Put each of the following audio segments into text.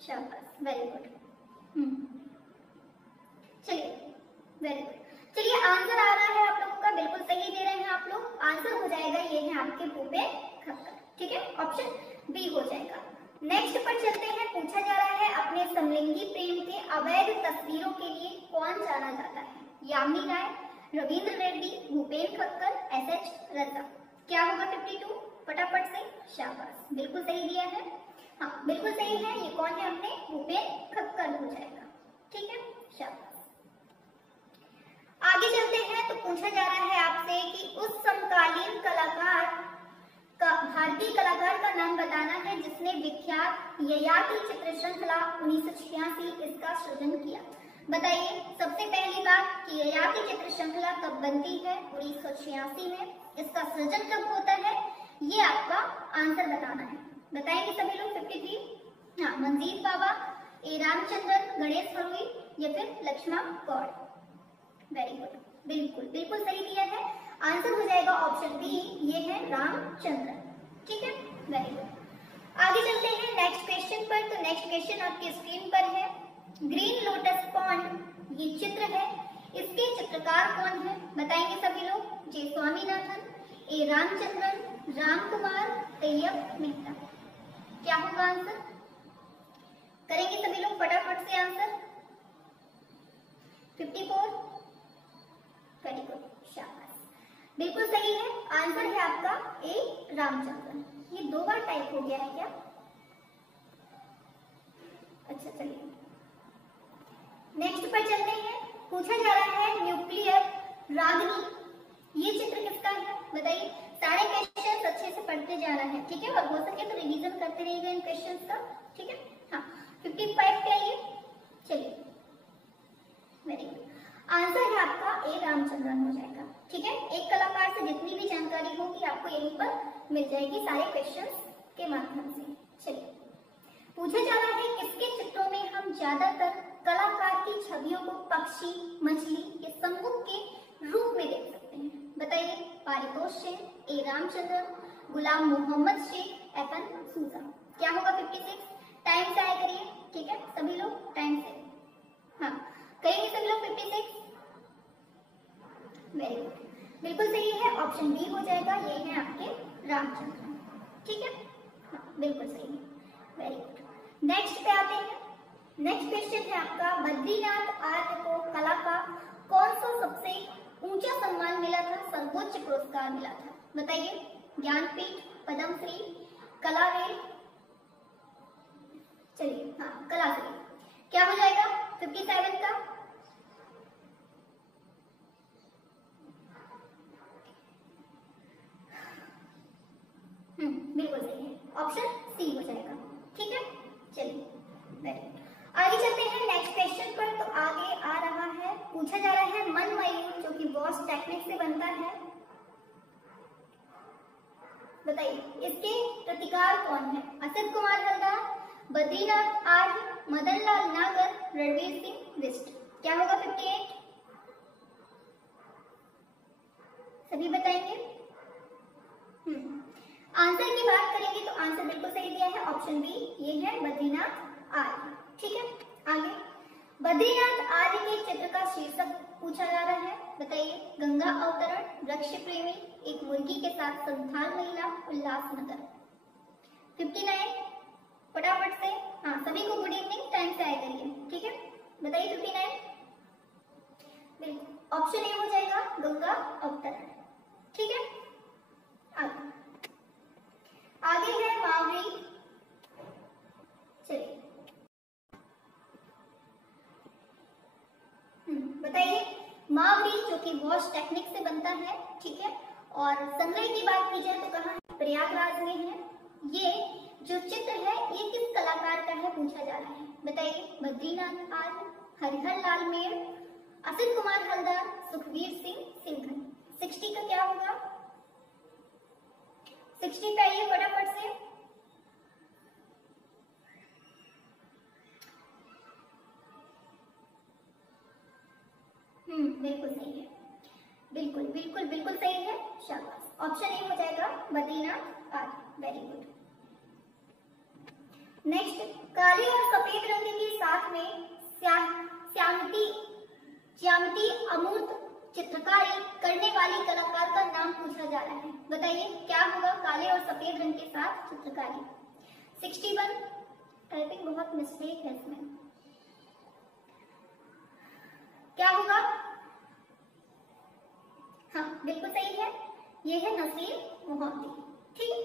शाबाश, very good. चलिए, very good. चलिए आंसर आ रहा है आप लोगों का, बिल्कुल सही दे रहे हैं आप लोग। आंसर हो जाएगा ये है आपके भूपेन खक्कर, ठीक है, ऑप्शन बी हो जाएगा। नेक्स्ट पर चलते हैं। पूछा जा रहा है अपने समलिंगी प्रेम के अवैध तस्वीरों के लिए कौन जाना जाता है? यामिनी राय, रविंद्र रेड्डी, भूपेन खक्कर, एसएच रजा। क्या होगा 52? फटाफट से, शाबाश, बिल्कुल सही दिया है। हाँ बिल्कुल सही है। ये कौन है? अपने भूपेन खक्कर हो जाएगा, ठीक है, शाबाश। आगे चलते हैं। तो पूछा जा रहा है आपसे कि उस समकालीन कलाकार का, भारतीय कलाकार का नाम बताना है जिसने विख्यात ययाति चित्र श्रृंखला 1986 इसका सृजन किया। बताइए सबसे पहली बात कि ययाति चित्र श्रृंखला कब बनती है? 1986 में। इसका सृजन कब होता है? ये आपका आंसर बताना है। बताएंगे सभी लोग 53? हाँ, मंजीत बाबा, ए रामचंद्रन, गणेश हरुई या फिर लक्ष्मण गौड़। वेरी गुड, बिल्कुल बिल्कुल सही दिया है। आंसर हो जाएगा ऑप्शन बी, ये है रामचंद्रन, ठीक है, वेरी गुड। आगे चलते हैं नेक्स्ट क्वेश्चन पर। तो नेक्स्ट क्वेश्चन आपकी स्क्रीन पर है। ग्रीन लोटस पॉन्ड ये चित्र है, इसके चित्रकार कौन है? बताएंगे सभी लोग। जे स्वामीनाथन, ए रामचंद्रन, राम कुमार, तैयब मेहता। क्या होगा आंसर? करेंगे सभी लोग फटाफट से आंसर। 54? वेरी गुड, शाबाश, बिल्कुल सही है। आंसर है आपका ए रामचंद्रन। ये 2 बार टाइप हो गया है क्या? अच्छा चलिए नेक्स्ट पर चलते हैं। पूछा जा रहा है न्यूक्लियर रागनी ये चित्र किसका है? बताइए। सारे क्वेश्चन अच्छे से पढ़ते जाना है, ठीक है, और हो सके तो रिवीजन करते रहिएगा इन क्वेश्चंस का, ठीक है। हाँ 55 क्या ये? चलिए वेरी गुड। आंसर है आपका ए रामचंद्रन हो जाएगा, ठीक है। एक कलाकार से जितनी भी जानकारी होगी आपको यहीं पर मिल जाएगी सारे क्वेश्चंस के माध्यम से। चलिए पूछा जा रहा है किसके चित्रों में हम ज्यादातर कलाकार की छवियों को पक्षी, मछली या शंकुक के रूप में देख सकते हैं? बताइए। पारितोष सेन, ए रामचंद्रन, गुलाम मोहम्मद शेख, एफएन सूजा। क्या होगा 56? टाइम से आया करिए, ठीक है, सभी लोग टाइम से। हाँ करेंगे सभी लोग 56। वेरी गुड, बिल्कुल सही है, ऑप्शन बी हो जाएगा, ये है आपके रामचंद्रन, ठीक है, हाँ बिल्कुल सही है, वेरी गुड। नेक्स्ट पे आते हैं। नेक्स्ट क्वेश्चन है आपका बद्रीनाथ आर्य को कला का कौन सा सबसे ऊंचा सम्मान मिला था, सर्वोच्च पुरस्कार मिला था? बताइए। ज्ञानपीठ, पद्मश्री, कलावेल, चलिए हाँ कलाश्री। क्या हो जाएगा 57 का? बिल्कुल सही है, ऑप्शन सी हो जाएगा, ठीक है। चलिए वेरी गुड, आगे चलते हैं नेक्स्ट क्वेश्चन पर। तो आगे आ रहा है, पूछा जा रहा है मन मयूर जो कि बॉस टेक्निक से बनता है, बताइए इसके प्रतिकार कौन है? असित कुमार हलदार, बद्रीनाथ आर्य, मदन लाल नागर, रणवीर सिंह बिष्ट। क्या होगा 58? सभी बताएंगे। आंसर की बात करेंगे तो आंसर बिल्कुल सही दिया है, ऑप्शन बी, ये है बद्रीनाथ आर्य, ठीक है। आगे बद्रीनाथ आर्य के चित्र का शीर्षक पूछा जा रहा है, बताइए। गंगा अवतरण, वृक्ष प्रेमी, एक मुर्गी के साथ संथाल महिला, उल्लासनगर। 59 फटाफट से, हाँ सभी को गुड इवनिंग, टाइम से आया करिए, ठीक है, बताइए 59। बिल्कुल ऑप्शन ए हो जाएगा गंगा अवतरण, ठीक है। आगे है मावरी, चलिए बताइए। मावरी जो कि वॉश टेक्निक से बनता है, ठीक है, और संग्रह की बात की जाए तो कहाँ है? प्रयागराज में है। ये जो चित्र है ये किस कलाकार का है पूछा जा रहा है, बताइए। बद्रीनाथ आर्य, हरिहर लाल मेर, असित कुमार हलदार, सुखवीर सिंह सिंघन। 60 का क्या होगा? 60 पे आइए फटाफट से। बिल्कुल सही है, बिल्कुल बिल्कुल बिल्कुल सही है, शाबाश, ऑप्शन ए हो जाएगा बद्रीनाथ आर्य, वेरी गुड। नेक्स्ट काले और सफेद रंग के साथ में ज्यामिति अमूर्त चित्रकारी करने वाली कलाकार का नाम पूछा जा रहा है। बताइए क्या होगा काले और सफेद रंग के साथ चित्रकारी। 61 टाइपिंग बहुत मिस्टेक है इसमें, क्या होगा? हाँ बिल्कुल सही है, ये है नसीर मोहम्मदी। ठीक है,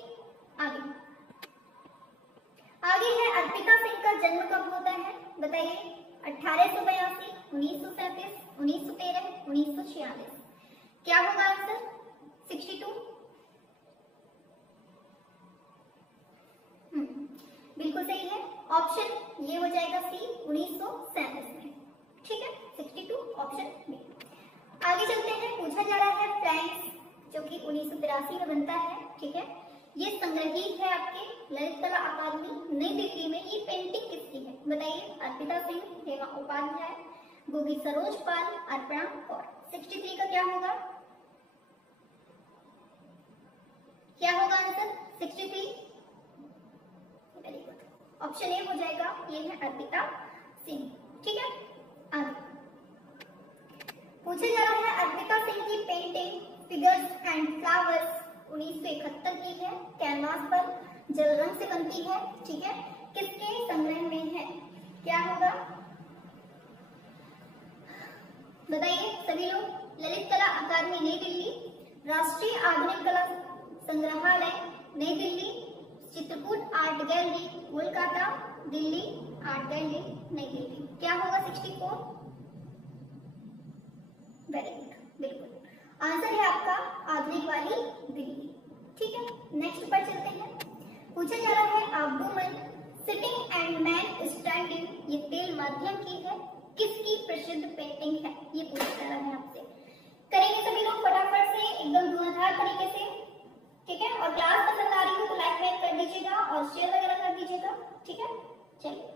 आगे है अर्पिता सिंह का जन्म कब होता है? बताइए 1882, 1937, 1913, 1946। क्या होगा आंसर? 62। बिल्कुल सही है, ऑप्शन ये हो जाएगा सी 1937 में। ठीक है, 62 ऑप्शन बी। आगे चलते हैं, पूछा जा रहा है फ्रैंक्स जो कि 1983 में बनता है। ठीक है, ये संग्रहित है आपके ललित कला अकादमी नई दिल्ली में। ये पेंटिंग किसकी है? बताइए अर्पिता सिंह, हेमा उपाध्याय, गोगी सरोज पाल, अर्पणा कौर। 63 का क्या होगा? क्या होगा answer? 63 very good, option A हो जाएगा, ये है अर्पिता सिंह। ठीक है, आगे पूछा जा रहा है अर्पिता सिंह की पेंटिंग फिगर्स एंड फ्लावर्स 1971 की है, कैनवास पर जल रंग से बनती है। ठीक है, किसके संग्रह में है? क्या होगा बताइए सभी लोग? ललित कला अकादमी नई दिल्ली, राष्ट्रीय आधुनिक कला संग्रहालय नई Delhi, Chitrakoot art gallery Kolkata, Delhi art gallery नई दिल्ली। क्या होगा 64? वेरी गुड, बिल्कुल आंसर है आपका आधुनिक वाली दिल्ली। ठीक है, नेक्स्ट पर चलते हैं। पूछा जा रहा है आप woman sitting and man standing, ये तेल माध्यम की है, किसकी प्रसिद्ध पेंटिंग है? ये पूछा जा रहा है आपसे। करेंगे सभी लोग फटाफट से, एकदम धुआंधार तरीके से। ठीक है, और क्लास पसंद आ रही हो तो लाइक कर दीजिएगा और शेयर वगैरह कर दीजिएगा। ठीक है, चलिए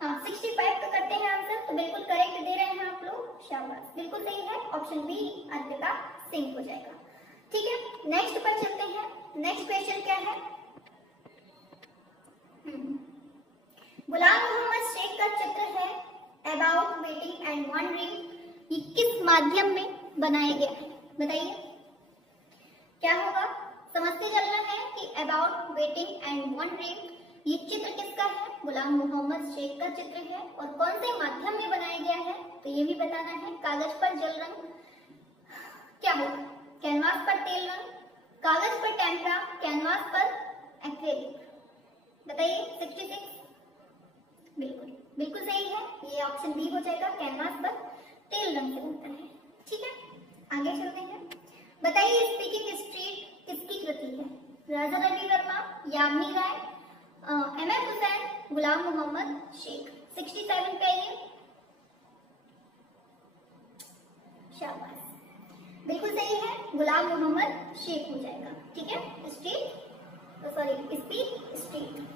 65 तो करते हैं आंसर, तो बिल्कुल करेक्ट दे रहे हैं आप लोग, शाबाश, बिल्कुल सही है, ऑप्शन बी अर्पिता सिंह हो जाएगा। ठीक है, नेक्स्ट पर चलते हैं। नेक्स्ट क्वेश्चन क्या है? गुलाम मोहम्मद शेख का चित्र है अबाउट वेटिंग एंड वंडरिंग, ये किस माध्यम में बनाया गया है? बताइए क्या होगा? समझते चलना है कि अबाउट वेटिंग एंड वंडरिंग ये चित्र किसका है? गुलाम मोहम्मद शेख का चित्र है, और कौन से माध्यम में बनाया गया है तो ये भी बताना है। कागज पर जल रंग क्या होगा? कैनवास पर तेल रंग, कागज पर टेम्परा, कैनवास पर एक्रेलिक। बताइए 66 बिल्कुल बिल्कुल सही है, ये ऑप्शन बी हो जाएगा, कैनवास पर तेल रंग से बनता है। ठीक है, आगे चलते हैं। बताइए स्पीकिंग स्ट्रीट किसकी कृति है? राजा रवि वर्मा, यामिनी राय, एम.एफ. हुसैन, गुलाम मोहम्मद शेख। 67 पे ये, शाबाश, बिल्कुल सही है, गुलाम मोहम्मद शेख हो जाएगा। ठीक है, स्पीक स्ट्रीट।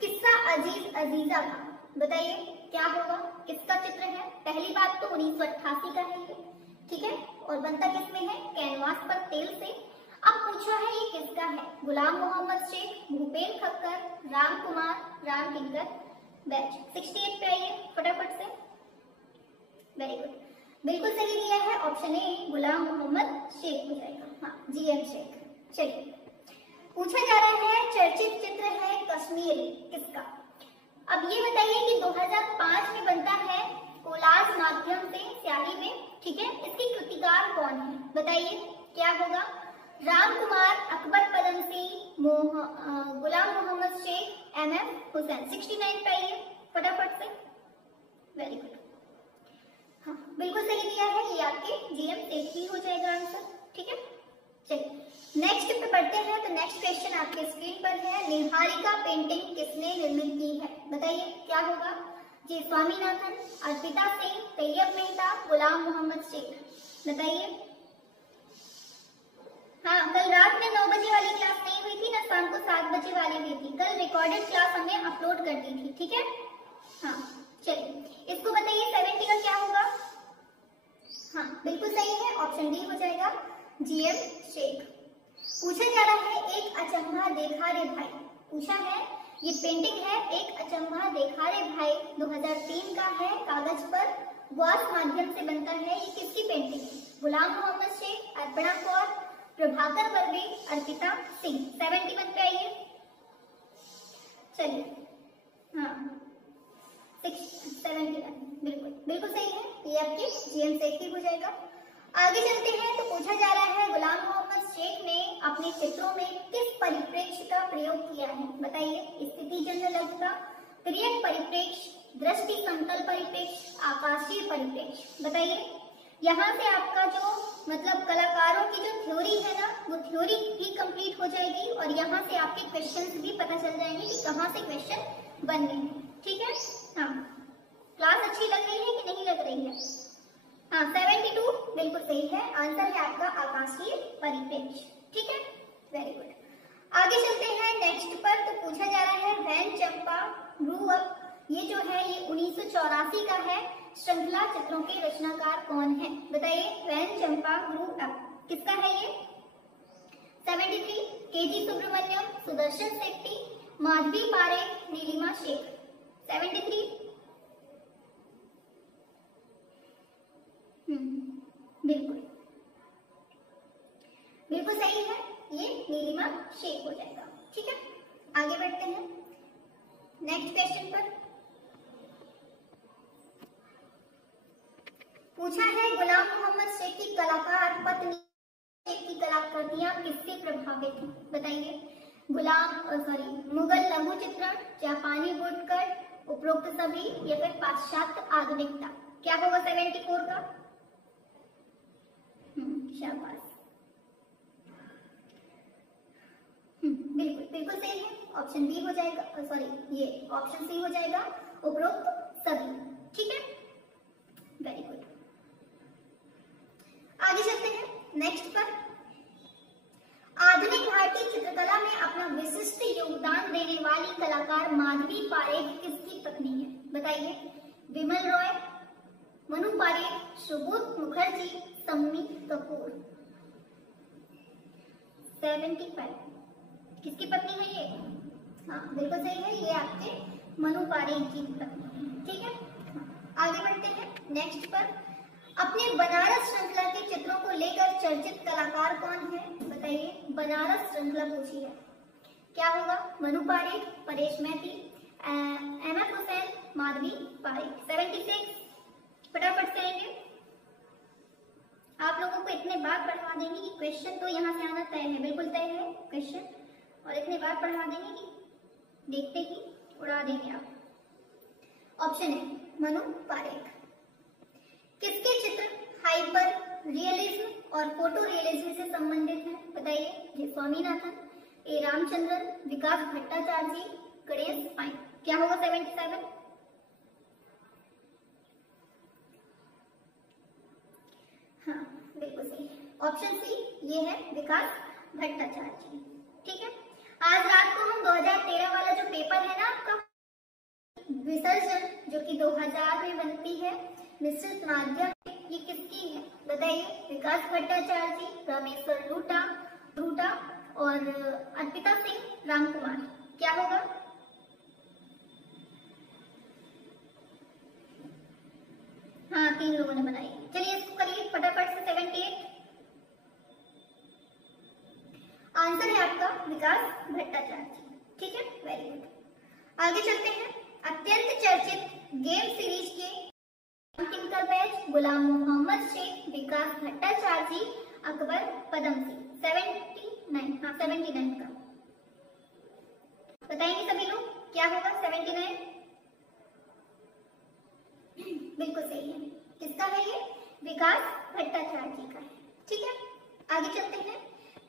किस्सा अजीज अजीजा का, बताइए क्या होगा? किसका चित्र है? पहली बात तो 1988 का है ये। ठीक है, और बनता किसमें है? कैनवास पर तेल से। अब पूछा है ये किसका है? गुलाम मोहम्मद शेख, भूपेन खक्कर, राम कुमार, राम किंकर बैच। 68 पे आइए फटाफट से, वेरी गुड, बिल्कुल सही दिया है, ऑप्शन ए गुलाम मोहम्मद शेख हो जाएगा। हाँ, GM शेख। चलिए पूछा जा रहा है चर्चित चित्र है कश्मीर किसका? अब ये बताइए कि 2005 में बनता है कोलाज माध्यम से स्याही में। ठीक है, इसके कृतिकार कौन है? बताइए क्या होगा? राम कुमार, अकबर पदमसी, गुलाम मोहम्मद शेख, M.F. हुसैन। 69 पे आइए फटाफट से, वेरी गुड, हाँ बिल्कुल सही दिया है, ये आपके GM शेख ही हो जाएगा आंसर। ठीक है, चलिए नेक्स्ट पे पढ़ते हैं। तो नेक्स्ट क्वेश्चन आपके स्क्रीन पर है, निहारिका पेंटिंग किसने निर्मित की है? बताइए क्या होगा? जी स्वामीनाथन, अर्पिता सिंह, तैयब मेहता, गुलाम मोहम्मद शेख। बताइए। हाँ, कल रात में 9 बजे वाली क्लास नहीं हुई थी ना, शाम को 7 बजे वाली हुई थी। कल रिकॉर्डेड क्लास हमने अपलोड कर दी थी। ठीक है, हाँ चलिए इसको बताइए 70 का क्या होगा? हाँ बिल्कुल सही है, ऑप्शन डी हो जाएगा, GM शेख। पूछा जा रहा है एक अचंभा देखा रे भाई, पूछा है ये पेंटिंग है एक अचंभा देखा रे भाई, 2003 का है, कागज पर गॉस माध्यम से बनता है। ये किसकी पेंटिंग है? गुलाम मोहम्मद शेख, अर्पणा कौर, प्रभाकर बर्वे, अर्पिता सिंह। 71 पे आइए। चलिए, हाँ 71 बिल्कुल बिल्कुल सही है, ये आपके जीएम सेट की हो जाएगा। आगे चलते हैं तो पूछा जा रहा है गुलाम मोहम्मद शेख ने अपने चित्रों में किस परिप्रेक्ष्य का प्रयोग किया है? बताइए। स्थिति जन्य लघुता, तिर्यक परिप्रेक्ष्य, दृष्टि समतल परिप्रेक्ष्य, आकाशीय परिप्रेक्ष्य। बताइए। यहाँ से आपका जो मतलब कलाकारों की जो थ्योरी है ना, वो थ्योरी भी कंप्लीट हो जाएगी और यहाँ से आपके क्वेश्चंस भी पता चल जाएंगे कि कहाँ से क्वेश्चन बन रहे हैं। ठीक है, हाँ क्लास अच्छी लग रही है कि नहीं लग रही है? हाँ 72 बिल्कुल सही है, आंसर है आपका आकाशीय परिप्रेक्ष्य। ठीक है, वेरी गुड। आगे चलते हैं नेक्स्ट पर। तो पूछा जा रहा है वैन चंपा ग्रू अप, ये जो है ये 1984 का है। श्रृंखला चित्रों के रचनाकार कौन है? बताइए। वैन चंपा ग्रू अप किसका है ये? 73 केजी सुब्रमण्यम, सुदर्शन शेट्टी, माधवी पारेख, नीलिमा शेख। 73 बिल्कुल बिल्कुल सही है, ये नीलिमा शेख हो जाएगा। ठीक है, आगे बढ़ते हैं नेक्स्ट क्वेश्चन पर। पूछा है गुलाम मोहम्मद शेख की कलाकार पत्नी शेख की कलाकृतियां किससे प्रभावित हैं? बताइए। मुगल लघु चित्रण, जापानी वुडकट, उपरोक्त सभी, या फिर पाश्चात्य आधुनिकता। क्या होगा 74 का? शाबाश, बिल्कुल बिल्कुल सही है, ऑप्शन बी हो जाएगा, ये ऑप्शन सी हो जाएगा, उपरोक्त सभी। ठीक है, वेरी गुड। आगे चलते हैं नेक्स्ट पर। आधुनिक भारतीय चित्रकला में अपना विशिष्ट योगदान देने वाली कलाकार माधवी पारेख किसकी पत्नी है? बताइए। विमल रॉय, मनु पारेख, सुबोध मुखर्जी, सम्मी कपूर। 75 किसकी पत्नी है ये? हाँ बिल्कुल सही है, ये आपके मनु पारेख की पत्नी है। ठीक है, आगे बढ़ते हैं नेक्स्ट पर। अपने बनारस श्रृंखला के चित्रों को लेकर चर्चित कलाकार कौन है? बताइए। बनारस श्रृंखला पूछी है, क्या होगा? मनु पारेख, परेश मैती, अहमद हुसैन, माधवी पारेख। 76 फटाफट से आएंगे। आप लोगों को इतने बार पढ़ा देंगे कि क्वेश्चन तो यहाँ से आना तय है, बिल्कुल तय है क्वेश्चन, और इतने बार पढ़ा देंगे कि देखते ही उड़ा देंगे आप। ऑप्शन है मनु पारेख। किसके चित्र हाइपर रियलिज्म और फोटो रियलिज्म से संबंधित हैं? बताइए। जे स्वामीनाथन, ए रामचंद्रन, विकास भट्टाचार्य, गणेश पाइन। क्या होगा 77? हाँ बिल्कुल सही, ऑप्शन सी ये है विकास भट्टाचार्य। ठीक है, आज रात को हम 2013 वाला जो पेपर है ना आपका विसर्जन, जो कि 2000 में बनती है मिश्रित माध्यम, ये किसकी है? बताइए। विकास भट्टाचार्य, रामेश्वर रूटा और अर्पिता सिंह, रामकुमार। क्या होगा? हाँ 3 लोगों ने बनाई। चलिए इसको करिए फटाफट से। 78 आंसर है आपका विकास भट्टाचार्य। ठीक है, वेरी गुड। आगे चलते हैं। अत्यंत चर्चित गेम सीरीज के टिंकर बैच, गुलाम मोहम्मद शेख, विकास भट्टाचार्य, अकबर पदम सिंह। 79, हाँ 79 का बताएंगे सभी लोग, क्या होगा 79? बिल्कुल सही है, किसका है ये? विकास भट्टाचार्य का है। ठीक है, आगे चलते हैं।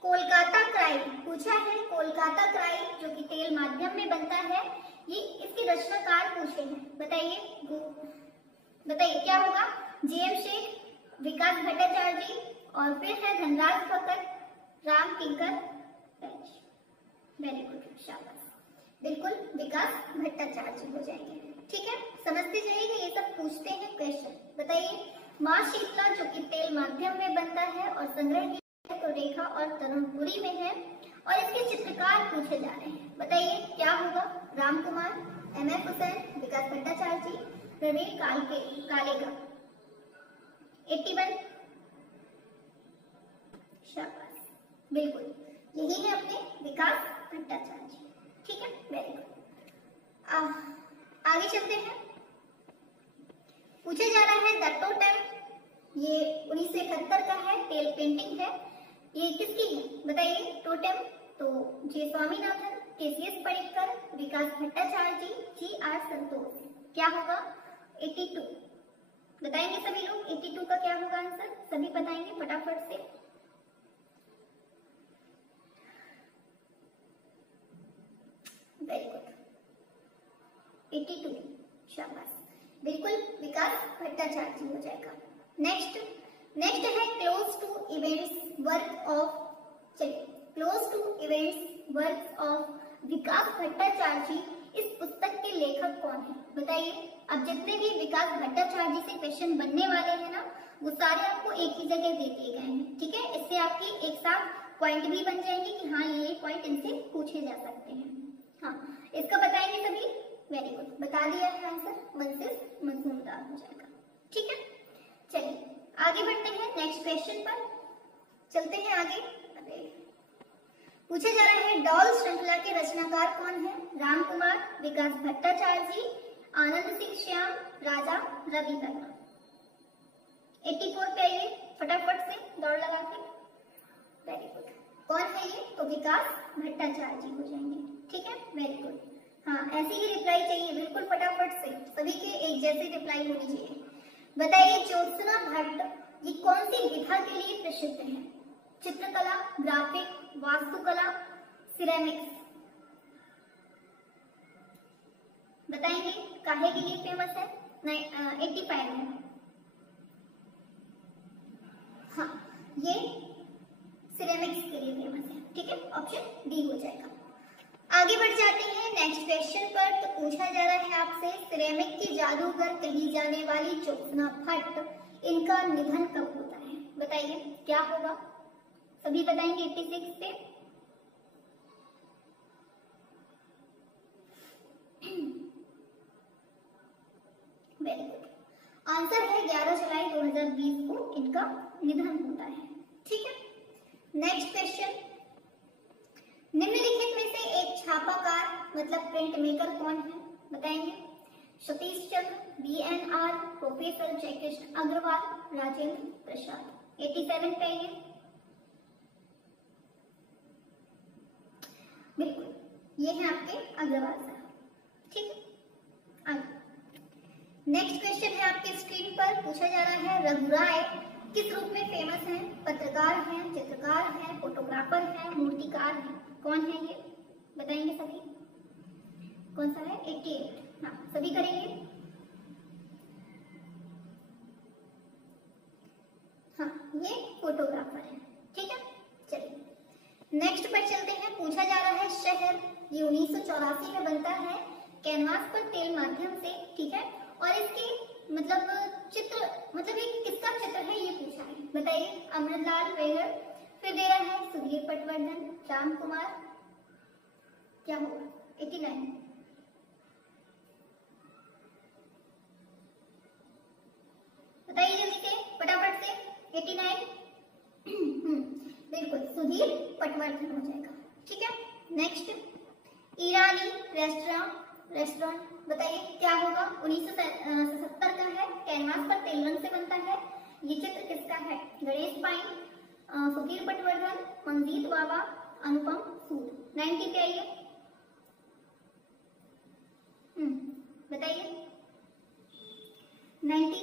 कोलकाता क्राई पूछा है, कोलकाता क्राई जो कि तेल माध्यम में बनता है, ये इसके रचनाकार पूछे हैं। बताइए क्या होगा? जेएम शेख, विकास भट्टाचार्य, और फिर है धनराज फकर, राम किंकर बैच। वेरी गुड, शाबाश, बिल्कुल विकास भट्टाचार्य हो जाएंगे। ठीक है, समझते जाइएगा, ये सब पूछते हैं क्वेश्चन। बताइए। माँ शीतला जो कि तेल माध्यम में बनता है और संग्रह की तो रेखा और तरुणपुरी में है, और इसके चित्रकार पूछे जा रहे हैं। बताइए क्या होगा? राम कुमार, MF हुसैन, विकास भट्टाचार्य जी, प्रवीण कालेका। 81, शाबाश, बिल्कुल यही है अपने विकास भट्टाचार्य जी। ठीक है, वेरी गुड। आगे चलते हैं। पूछा जा रहा है द टोटेम, ये 1971 का है, तेल पेंटिंग है। ये किसकी है बताइए टोटेम? तो जे स्वामीनाथन, KCS पडिक्कर, विकास भट्टाचार्य जी, GR संतोष। क्या होगा? 82 बताएंगे सभी लोग। 82 का क्या होगा आंसर? सभी बताएंगे फटाफट से। वेरी गुड, 82, शाबाश, बिल्कुल विकास भट्टाचार्य जी हो जाएगा। नेक्स्ट है close to events work of, चलिए close to events work of Vikas Bhattacharya ji, इस पुस्तक के लेखक कौन है बताइए। अब जितने भी विकास भट्टाचार्य जी से क्वेश्चन बनने वाले हैं ना, वो सारे आपको एक ही जगह दे दिए गए हैं। ठीक है, इससे आपकी एक साथ पॉइंट भी बन जाएंगे कि हाँ ये पॉइंट इनसे पूछे जा सकते हैं। हाँ, इसका बताएंगे सभी। वेरी गुड, बता दिया है आंसर, मनसिस मजमूदार हो जाएगा। ठीक है, चलिए आगे बढ़ते हैं नेक्स्ट क्वेश्चन पर। चलते हैं आगे। पूछा जा रहा है डॉल श्रृंखला के रचनाकार कौन है? राम कुमार, विकास भट्टाचार्य जी, आनंद सिंह श्याम, राजा रवि वर्मा। 84 पे आइए फटाफट से दौड़ लगा के। वेरी गुड, कौन है ये? तो विकास भट्टाचार्य जी हो जाएंगे। ठीक है, वेरी गुड। हाँ, ऐसी ही रिप्लाई चाहिए बिल्कुल फटाफट से, सभी के एक जैसे रिप्लाई होनी चाहिए। बताइए ज्योत्सना भट्ट ये कौन सी विधा के लिए प्रसिद्ध है? चित्रकला, ग्राफिक, वास्तुकला, सिरेमिक्स। बताएंगे काहे के लिए फेमस है? 85 है। हाँ, ये सिरेमिक्स के लिए फेमस है। ठीक है, ऑप्शन डी हो जाएगा। आगे बढ़ जाते हैं नेक्स्ट क्वेश्चन पर। तो पूछा जा रहा है आपसे सिरेमिक की जादूगर कही जाने वाली ज्योत्सना भट्ट, इनका निधन कब होता है बताइए, क्या होगा? सभी बताएंगे 86 पे। वेरी गुड, आंसर है 11 जुलाई 2020 को इनका निधन होता है। ठीक है, नेक्स्ट क्वेश्चन। निम्नलिखित में से एक छापाकार मतलब प्रिंट मेकर कौन है बताएंगे? Satish Chandra, BNR, professor Jaikrishna Agarwal, Rajendra Prasad. 87 पे आइए। बिल्कुल, ये है आपके अग्रवाल साहब। ठीक है, आगे नेक्स्ट क्वेश्चन है आपके स्क्रीन पर। पूछा जा रहा है रघुराय किस रूप में फेमस हैं? पत्रकार हैं, चित्रकार हैं, फोटोग्राफर हैं, मूर्तिकार हैं। कौन है ये बताएंगे सभी? कौन सा है? 88। हाँ, सभी करेंगे। हाँ, ये फोटोग्राफर है। ठीक है, चलिए नेक्स्ट पर चलते हैं। पूछा जा रहा है शहर, ये 1984 में बनता है कैनवास पर तेल माध्यम से। ठीक है, और इसके मतलब चित्र, मतलब ये किसका चित्र है ये पूछा है बताइए। अमृतलाल वेगर, फिर दे रहा है सुधीर पटवर्धन, राम कुमार। क्या होगा? 89। बताइए जल्दी से फटाफट से। 89 बिल्कुल सुधीर पटवर्धन हो जाएगा। ठीक है, नेक्स्ट ईरानी रेस्टोरेंट बताइए क्या होगा? 1977 का है, कैनवास पर तेल रंग से बनता है। ये चित्र किसका है? गणेश पाइन, सुधीर पटवर्धन, मंजीत बाबा, अनुपम सूद। 90 पे आइए। बताइए 90।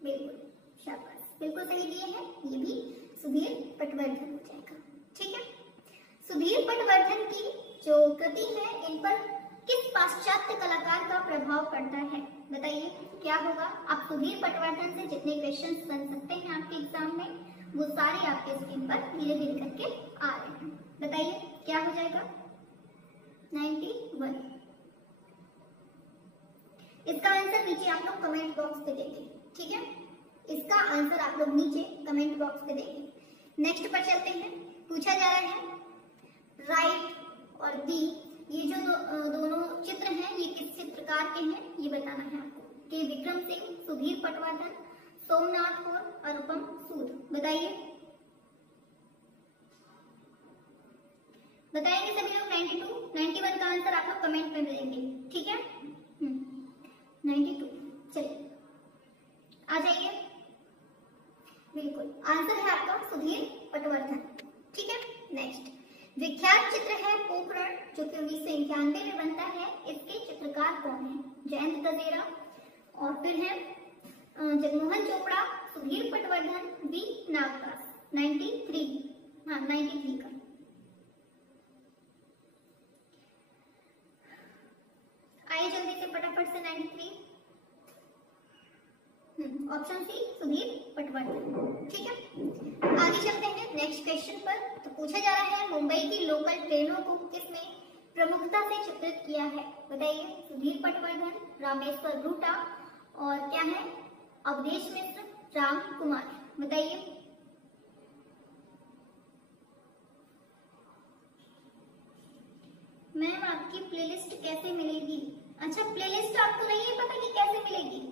बिल्कुल, शाबाश, बिल्कुल सही दिए हैं। ये भी सुधीर पटवर्धन हो जाएगा। ठीक है, सुधीर पटवर्धन की जो कृति है इन पर किस पाश्चात्य कलाकार का प्रभाव पड़ता है बताइए, क्या होगा? आप सुधीर पटवर्धन से जितने क्वेश्चंस बन सकते हैं आपके एग्जाम में, वो सारे आपके स्क्रीन पर धीरे धीरे करके आ रहे हैं। बताइए क्या हो जाएगा? 91। इसका आंसर नीचे आप लोग कमेंट बॉक्स पे देंगे। ठीक है, इसका आंसर आप लोग नीचे कमेंट बॉक्स पे देंगे। नेक्स्ट पर चलते हैं। पूछा जा रहा है राइट और दी ये जो दोनों चित्र हैं ये किस चित्रकार के हैं ये बताना है आपको। के विक्रम सिंह, सुधीर पटवर्धन, सोमनाथ और अनुपम सूद। बताइए, बताएंगे सभी लोग। 92, 91 का आंसर आप लोग कमेंट में मिलेंगे, ठीक है। 92, चलिए आ जाइए। बिल्कुल आंसर है आपका सुधीर पटवर्धन, ठीक है। नेक्स्ट विख्यात चित्र है पोखरण, जो कि 1991 में बनता है। इसके चित्रकार कौन है? जयंत गजेरा, और फिर है जगमोहन चोपड़ा, सुधीर पटवर्धन, वी नागदास। 93, हाँ 93 का। आइए जल्दी से फटाफट से 93। ऑप्शन सी सुधीर पटवर्धन, ठीक है। आगे चलते हैं नेक्स्ट क्वेश्चन पर। तो पूछा जा रहा है मुंबई की लोकल ट्रेनों को किसने प्रमुखता से चित्रित किया है? बताइए, सुधीर पटवर्धन, रामेश्वर रूटा, और क्या है अवधेश मिश्र, राम कुमार। बताइए, मैम आपकी प्लेलिस्ट कैसे मिलेगी? अच्छा, प्लेलिस्ट आपको नहीं है पता कि कैसे मिलेगी?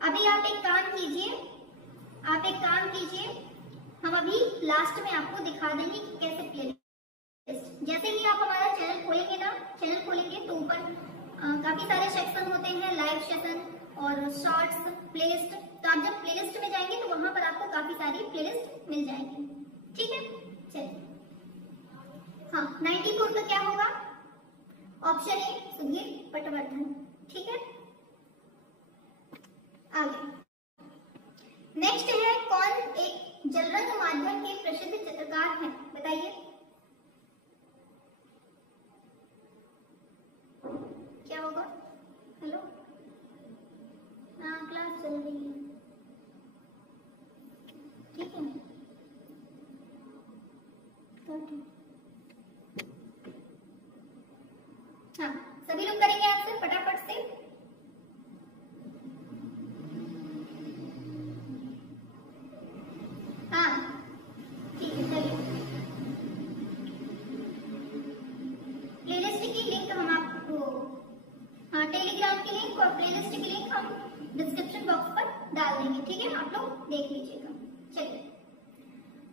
अभी आप एक काम कीजिए, हम अभी लास्ट में आपको दिखा देंगे कि कैसे प्लेलिस्ट। जैसे ही आप हमारा चैनल खोलेंगे तो ऊपर काफी सारे सेक्शन होते हैं, लाइव सेशन और शॉर्ट्स, प्लेलिस्ट। तो आप जब प्लेलिस्ट में जाएंगे तो वहां पर आपको काफी सारी प्लेलिस्ट मिल जाएंगी, ठीक है। चलिए, हाँ 94 का क्या होगा? ऑप्शन ए सुधीर पटवर्धन, ठीक है। आगे नेक्स्ट है कौन एक जलरंग माध्यम के प्रसिद्ध चित्रकार हैं? बताइए, क्या होगा? हेलो, हाँ क्लास चल रही है, ठीक है। हाँ सभी लोग करेंगे आंसर फटाफट से। हाँ ठीक है, चलिए। प्लेलिस्ट की लिंक हम आपको, हाँ टेलीग्राम की लिंक और प्लेलिस्ट की लिंक हम डिस्क्रिप्शन बॉक्स पर डाल देंगे, ठीक है। आप लोग देख लीजिएगा। चलिए,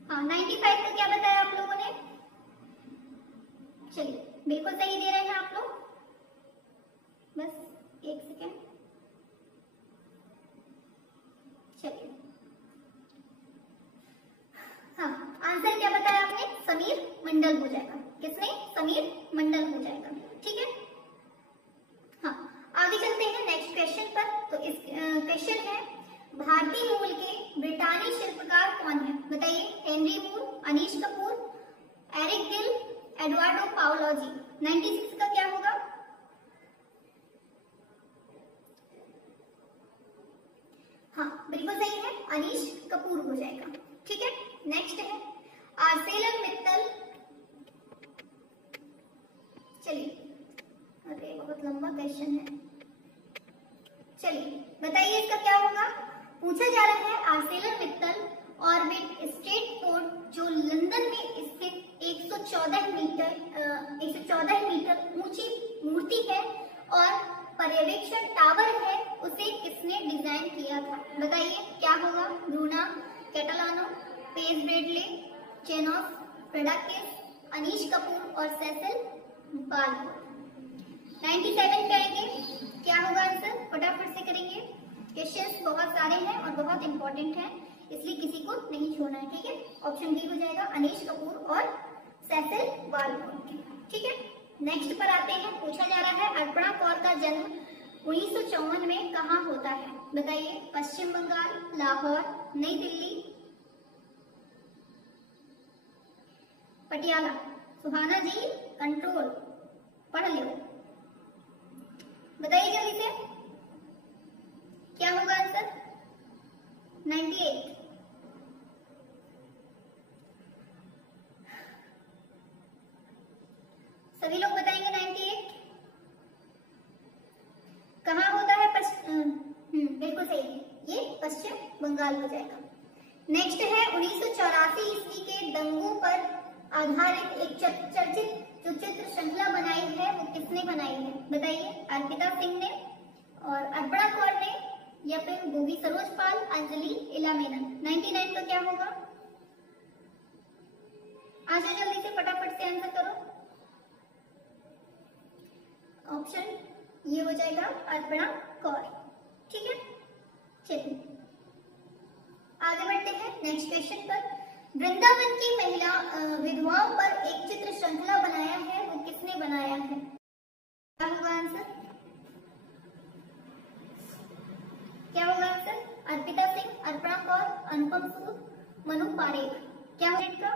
हाँ 95 का क्या बताया आप लोगों ने? चलिए, बिल्कुल सही दे रहे हैं आप लोग। बस एक सेकेंड, चलिए। हाँ आंसर क्या बताया आपने? समीर मंडल हो जाएगा। किसने? समीर मंडल हो जाएगा, ठीक है। हाँ आगे चलते हैं नेक्स्ट क्वेश्चन पर। तो इस क्वेश्चन है भारतीय मूल के ब्रिटानी शिल्पकार कौन है? बताइए, हेनरी मूर, अनीश कपूर, एरिक गिल, एडवार्डो पाओलोजी। 96 का क्या होगा? हाँ बिल्कुल सही है, अनीश कपूर हो जाएगा, ठीक है। नेक्स्ट है आर्सेलर मित्तल। चलिए, अरे बहुत लंबा क्वेश्चन है। चलिए बताइए इसका क्या होगा? पूछा जा रहा है Arcelor Mittal orbit state fort जो लंदन में स्थित 114 मीटर ऊंची मूर्ति है और पर्यवेक्षण टावर है, उसे किसने डिजाइन किया था? बताइए क्या होगा? ब्रूना कैटालानो, पेज ब्रेडले, चेनॉस प्रोडाक्टिस, अनीश कपूर और सेसिल बालफोर्ड। 97 करेंगे, क्या होगा आंसर? फटाफट से करेंगे। क्वेश्चंस बहुत सारे हैं और बहुत इंपॉर्टेंट हैं, इसलिए किसी को नहीं छोड़ना है, ठीक है। ऑप्शन डी हो जाएगा, अनीश कपूर और सेसिल बालफोर्ड, ठीक है। नेक्स्ट पर आते हैं। पूछा जा रहा है अर्पणा कौर का जन्म 1954 में कहाँ होता है? बताइए, पश्चिम बंगाल, लाहौर, नई दिल्ली, पटियाला। सुहाना जी कंट्रोल पढ़ लो, बताइए जल्दी से क्या होगा आंसर? 98। सभी लोग बताएंगे 98 कहाँ होता है? बिल्कुल सही है, ये पश्चिम बंगाल हो जाएगा। नेक्स्ट है 1984 ईस्वी के दंगों पर आधारित एक चर्चित जो चित्र श्रृंखला बनाई है वो किसने बनाई है? बताइए। अर्पिता सिंह ने और अर्पणा कौर ने या फिर गोगी सरोज पाल, अंजलि इला मेनन। 99 का क्या होगा? आशा जल्दी से फटाफट से आंसर करो। ऑप्शन ये हो जाएगा अर्पणा कौर। ठीक है, चलिए आगे बढ़ते हैं नेक्स्ट क्वेश्चन पर। वृंदावन की महिला विधवाओं पर एक चित्र श्रृंखला बनाया है, वो किसने बनाया है? क्या होगा आंसर? क्या होगा आंसर? अर्पिता सिंह, अर्पणा कौर, अनुपम सूद, मनु पारेख। क्या होगा इनका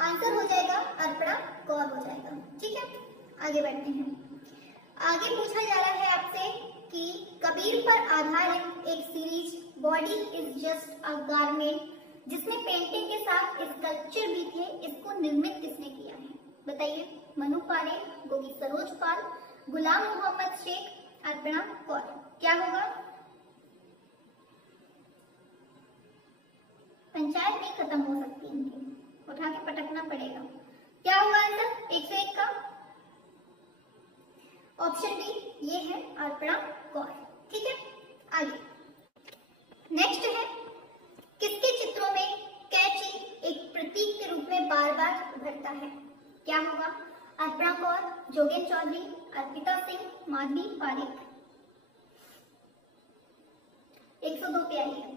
आंसर? हो जाएगा अर्पणा कौर हो जाएगा। ठीक है, आगे बढ़ते हैं। आगे पूछा जा रहा है आपसे कि कबीर पर आधारित एक series body is just a garment जिसमें पेंटिंग के साथ स्कल्पचर भी थे, इसको निर्मित किसने किया है? बताइए। मनु पारेख, गोगी सरोज पाल, गुलाम मोहम्मद शेख, अर्पणा कौर। क्या होगा? पंचायत नहीं खत्म हो सकती इनकी, उठा के पटकना पड़ेगा। क्या होगा आंसर 101 का? ऑप्शन बी ये है अर्पणा कौर। ठीक है, आगे नेक्स्ट है, किसके चित्रों में कैची एक प्रतीक के रूप में बार बार उभरता है? क्या होगा? अर्पणा कौर, जोगेन चौधरी, अर्पिता सिंह, माधवी पारेख। 102 पे आई है।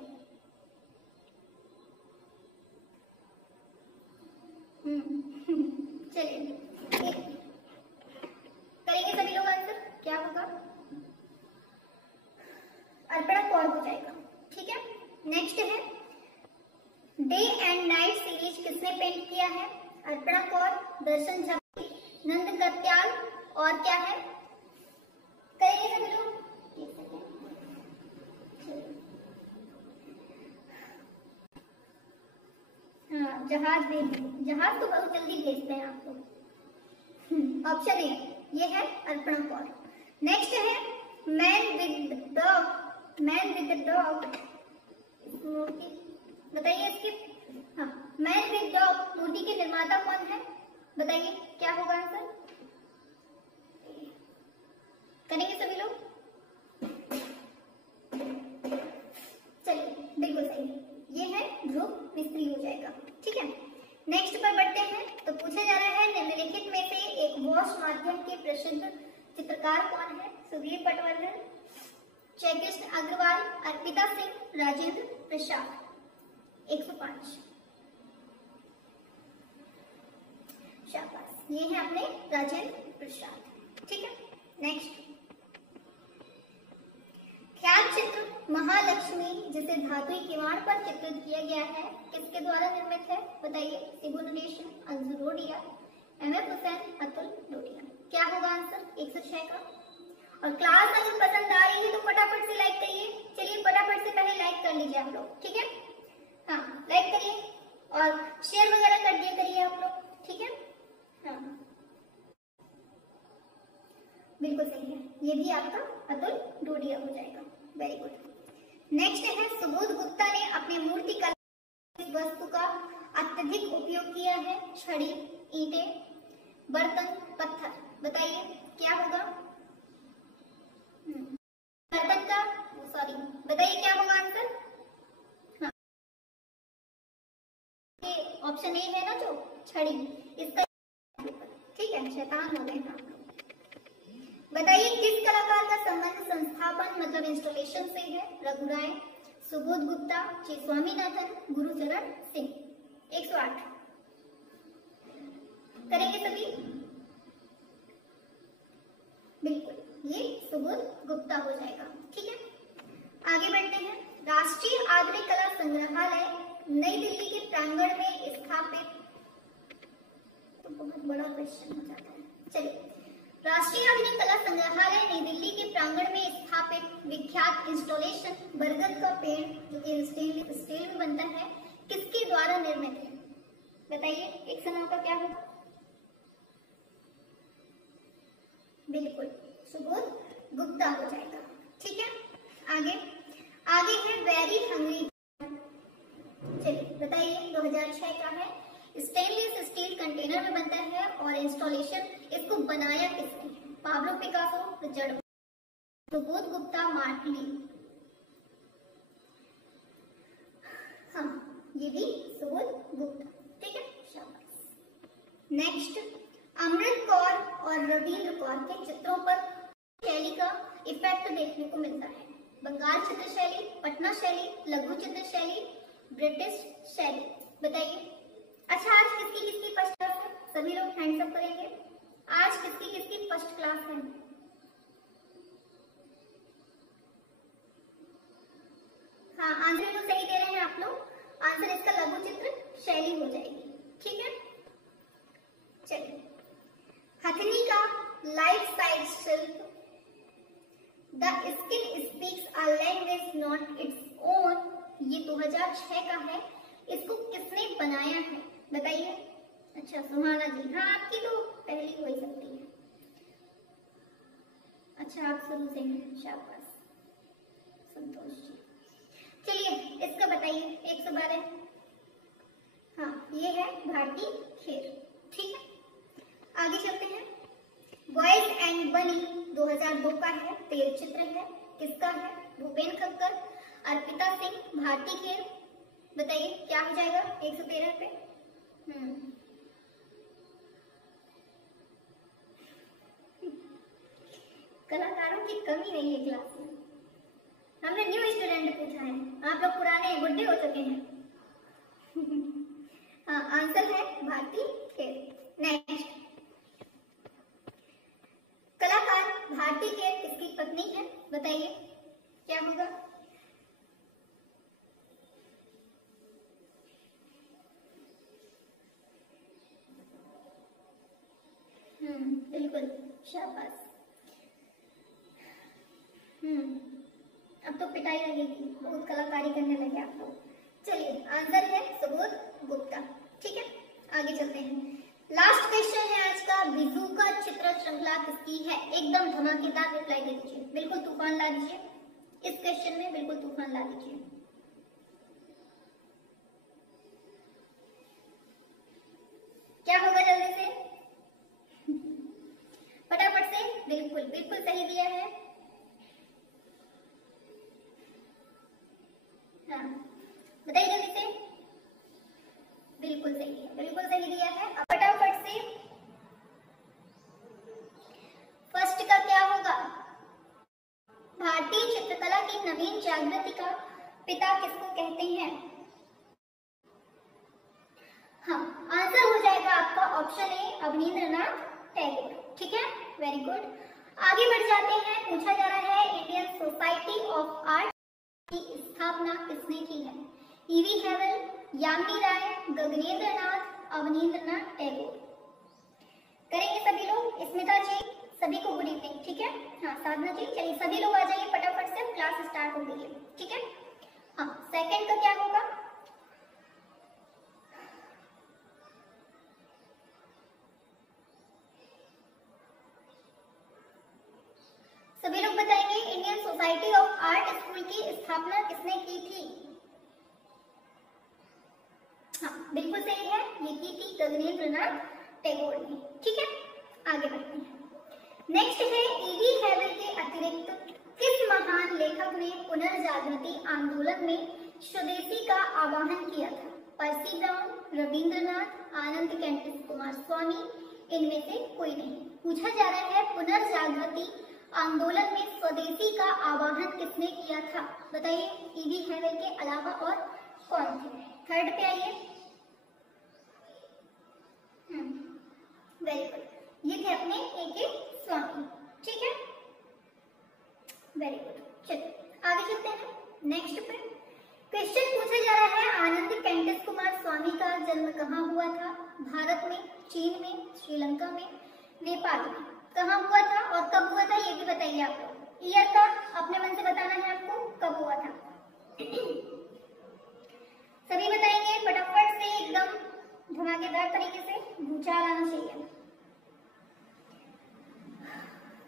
चलिए करेंगे सभी लोग आंसर। क्या होगा? अर्पणा कौर हो जाएगा। ठीक है, नेक्स्ट है, डे एंड नाइट सीरीज किसने पेंट किया है? अर्पणा कौर, दर्शन झा, नंद कत्याल और क्या है? करेंगे सभी लोग। हाँ, जहाज भेज, जहाज तो बहुत जल्दी भेजते हैं आपको। ऑप्शन ए ये है अर्पणा कौर। नेक्स्ट है, मैन विद द डॉग मूर्ति। बताइए इसकी। हाँ, मैन विद डॉग मूर्ति के निर्माता कौन है? बताइए क्या होगा आंसर? करेंगे सभी लोग। चलिए बिल्कुल सही, ये है ध्रुव मिस्त्री हो जाएगा। ठीक है, नेक्स्ट पर बढ़ते हैं। तो पूछा जा रहा है निम्नलिखित में से एक वॉश माध्यम के प्रसिद्ध चित्रकार कौन है? सुधीर पटवर्धन, जयकृष्ण अग्रवाल, अर्पिता सिंह, राजेंद्र प्रसाद। 105। शाबाश, ये है अपने राजेंद्र प्रसाद। ठीक है, नेक्स्ट, ख्याल चित्र महालक्ष्मी जिसे धातुई किवाड़ पर चित्रित किया गया है किसके द्वारा निर्मित है? बताइए। शिबू नरेशन, अंजू रोडिया, एमएफ हुसैन, अतुल डोडिया। क्या होगा आंसर 106 का? और क्लास अगर पसंद आ रही है तो फटाफट से लाइक करिए। चलिए फटाफट से पहले लाइक कर लीजिए आप लोग। ठीक है, हाँ लाइक करिए और शेयर वगैरह कर दिया करिए आप लोग। ठीक है, हाँ बिल्कुल सही है, ये भी आपका अतुल डोडिया हो जाएगा। Very good. नेक्स्ट है, सुबोध गुप्ता ने अपनी मूर्ति कला वस्तु का अत्यधिक उपयोग किया है? छड़ी, ईंटें, बर्तन, पत्थर। बताइए क्या होगा? बर्तन का, सॉरी, बताइए क्या होगा आंसर? हाँ, ये ऑप्शन ए है ना जो छड़ी, इसका। ठीक है, शैतान हो गए ना। बताइए किस कलाकार का संबंध संस्थापन मतलब इंस्टॉलेशन से है? रघुराय, सुबोध गुप्ता, श्री स्वामीनाथन, गुरुचरण सिंह। 108। करेंगे सभी? बिल्कुल, ये सुबोध गुप्ता हो जाएगा। ठीक है, आगे बढ़ते हैं। राष्ट्रीय आधुनिक कला संग्रहालय नई दिल्ली के प्रांगण में स्थापित, तो बहुत बड़ा क्वेश्चन हो जाता है। चलिए, राष्ट्रीय आधुनिक कला संग्रहालय नई दिल्ली के प्रांगण में स्थापित विख्यात इंस्टॉलेशन बरगद का पेड़ जो कि स्टील में बनता है किसके द्वारा निर्मित है? बताइए 109 का क्या होगा? बिल्कुल सुबोध गुप्ता हो जाएगा। ठीक है, आगे है वेरी हंग्री। चलिए बताइए 2006 का है। स्टेनलेस स्टील इंस्टॉलेशन, इसको बनाया किसने? Pablo Picasso, Richard Subodh Gupta, मार्टली। हाँ, ये भी सुबोध गुप्ता। ठीक है, शाबाश। नेक्स्ट, अमृत कौर और रविंद्र कौर के चित्रों पर शैली का इफेक्ट देखने को मिलता है? बंगाल चित्र शैली, पटना शैली, लघु चित्र शैली, ब्रिटिश शैली। बताइए। अच्छा, आज किसकी किसकी फर्स्ट क्लास है? सभी लोग हैंड्स अप करेंगे। आज किसकी किसकी फर्स्ट क्लास है? हाँ, आंसर तो सही दे रहे हैं आप लोग। आंसर इसका लघु चित्र शैली हो जाएगी। ठीक है, चलिए। हथनी का लाइफ साइज शिल्प the skin speaks a language not its own, ये 2006 का है। इसको किसने बनाया है? बताइए। अच्छा, सुहाना जी। हाँ, आपकी तो पहली हो ही सकती है। अच्छा, आप शुरू से हैं, शाबाश। संतोष जी। चलिए, इसका बताइए 112। हाँ, ये है भारती खेर। ठीक है, आगे चलते हैं। बॉयज एंड बनी 2002 का है, तेल चित्र है। किसका है? भूपेन खक्कर, अर्पिता सिंह, भारती खेर। बताइए क्या हो जाएगा 113 पे? कलाकारों की कमी नहीं है क्लास में। हमने न्यू स्टूडेंट पूछा है, आप लोग पुराने बुढ़े हो चुके हैं। हाँ, आंसर है भारती खेर। नेक्स्ट, कलाकार भारती खेर किसकी पत्नी है? बताइए क्या होगा? बिल्कुल, शाबाश। अब तो पिटाई लगेगी, बहुत कलाकारी करने लगे आप लोग। चलिए, आंसर है सुबोध गुप्ता। ठीक है, आगे चलते हैं। लास्ट क्वेश्चन है आज का, बिजू का चित्र श्रृंखला किसकी है? एकदम धमाकेदार रिप्लाई दे दीजिए, बिल्कुल तूफान ला दीजिए। इस क्वेश्चन में बिल्कुल तूफान ला दीजिए। क्या होगा जल्दी से, फटाफट से। बिल्कुल बिल्कुल सही दिया है। हाँ, बताइए जल्दी से। बिल्कुल सही है, बिल्कुल सही दिया है। अब फटाफट से फर्स्ट का क्या होगा? भारतीय चित्रकला की नवीन जागृति का पिता किसको कहते हैं? हाँ, आंसर हो जाएगा आपका ऑप्शन ए, अवनींद्रनाथ टैगोर। ठीक है, वेरी गुड। आगे बढ़ जाते हैं। पूछा जा रहा है इंडियन सोसाइटी ऑफ आर्ट की स्थापना किसने की है? ईवी हेवल, यामिनी राय, गगनेंद्र नाथ, अवनींद्रनाथ टैगोर। करेंगे सभी लोग। स्मिता जी, सभी को गुड इवनिंग। ठीक है, हाँ, साधना जी। चलिए, सभी लोग आ जाइए फटाफट से, क्लास स्टार्ट हो गई है। ठीक है, हाँ, सेकंड का क्या होगा? सभी लोग बताएंगे। Indian society of art school की स्थापना किसने की थी? हाँ, बिल्कुल सही है, ये की थी गगनेंद्रनाथ टैगोर ने। ठीक है, आगे बढ़ते हैं। नेक्स्ट है, ईवी हेवल के अतिरिक्त किस महान लेखक ने पुनर्जागृति आंदोलन में स्वदेशी का आह्वान किया था? पर्सी ब्राउन, रविंद्रनाथ, आनंद कैंटिस कुमार स्वामी, इनमें से कोई नहीं। पूछा जा रहा है पुनर्जागृति आंदोलन में स्वदेशी का आह्वान किसने किया था? बताइए, ईवी हेवल के अलावा और कौन थे? थर्ड पे आइए। वेरी गुड, ये थे अपने ए.के. स्वामी। ठीक है, वेरी गुड। चलिए आगे चलते हैं नेक्स्ट पे। क्वेश्चन पूछा जा रहा है, आनंद कैंटिस कुमार स्वामी का जन्म कहाँ हुआ था? भारत में, चीन में, श्रीलंका में, नेपाल में। कहाँ हुआ था और कब हुआ था ये भी बताइए आप लोग। ईयर का अपने मन से बताना है आपको, कब हुआ था। सभी बताएंगे फटाफट से, एकदम धमाकेदार तरीके से, भूचाल आना चाहिए।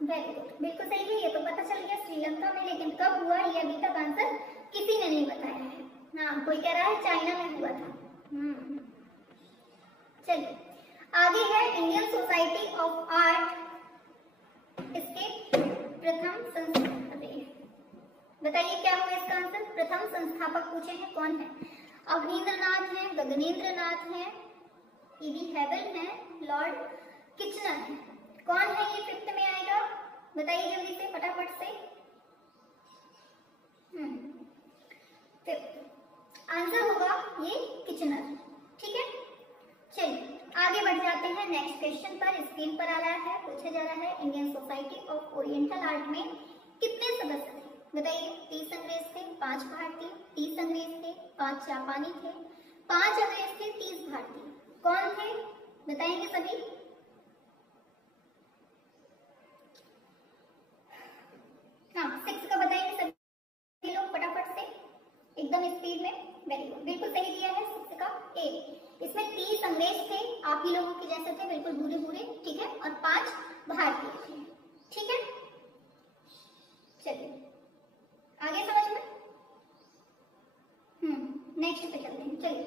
वेरी गुड, बिल्कुल सही है, ये तो पता चल गया श्रीलंका में, लेकिन कब हुआ ये अभी तक आंसर किसी ने नहीं बताया है। हाँ, कोई कह रहा है चाइना में हुआ था। चलिए आगे है इंडियन सोसाइटी ऑफ आर्ट, इसके प्रथम बताइए क्या होगा इसका आंसर। प्रथम संस्थापक पूछे हैं कौन है। अवनींद्रनाथ है, गगनेंद्रनाथ है, ईवी हेवल है, लॉर्ड किचनर है। कौन है ये फिफ्थ में आएगा, बताइए जल्दी से फटाफट से। फिफ्थ आंसर होगा ये किचनर। ठीक है, चलिए आगे बढ़ जाते हैं नेक्स्ट क्वेश्चन पर। स्क्रीन पर आ रहा है, पूछा जा रहा है Indian society of oriental art में कितने सदस्य थे, बताइए। 30 अंग्रेज थे, 5 भारतीय, 30 अंग्रेज थे, 5 जापानी थे, 5 अंग्रेज थे, 30 भारतीय। कौन थे बताएंगे सभी। हाँ 6 का बताएंगे सभी लोग फटाफट से, एकदम स्पीड में। वेरी गुड, बिल्कुल सही दिया है 6 का ए। इसमें 30 अंग्रेज थे, आप ही लोगों के जैसे थे, बिल्कुल भूरे भूरे, ठीक है, और 5 भारतीय थे। ठीक है, चलिए आगे समझ में। नेक्स्ट पे चलते हैं, चलिए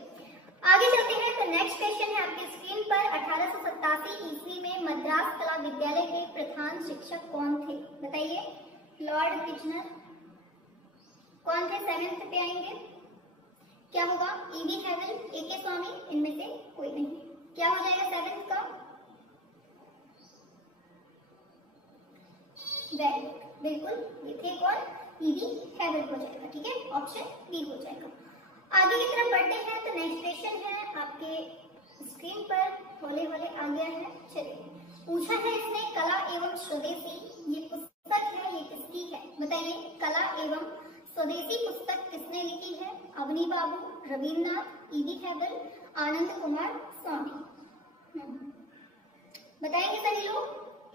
आगे चलते हैं। तो नेक्स्ट क्वेश्चन है आपके स्क्रीन पर। 1887 ईस्वी में मद्रास कला विद्यालय के प्रधान शिक्षक कौन थे, बताइए। Lord Kitchener. कौन थे 7th पे आएंगे, क्या होगा। EV हेवल, A K. स्वामी, इनमें से कोई नहीं। क्या हो जाएगा 7th का। वेरी गुड, बिल्कुल ये थे कौन, ईवी हेवल हो जाएगा। ठीक है, ऑप्शन बी हो जाएगा। आगे की तरफ बढ़ते हैं। तो नेक्स्ट क्वेश्चन है आपके स्क्रीन पर, होले होले आ गया है। चलिए पूछा है इसने, कला एवं स्वदेशी ये पुस्तक है, ये किसकी है, बताइए। कला एवं स्वदेशी पुस्तक किसने लिखी है। अवनी बाबू, रविन्द्रनाथ, ईवी हेवल, आनंद कुमार स्वामी। बताएंगे सभी लोग।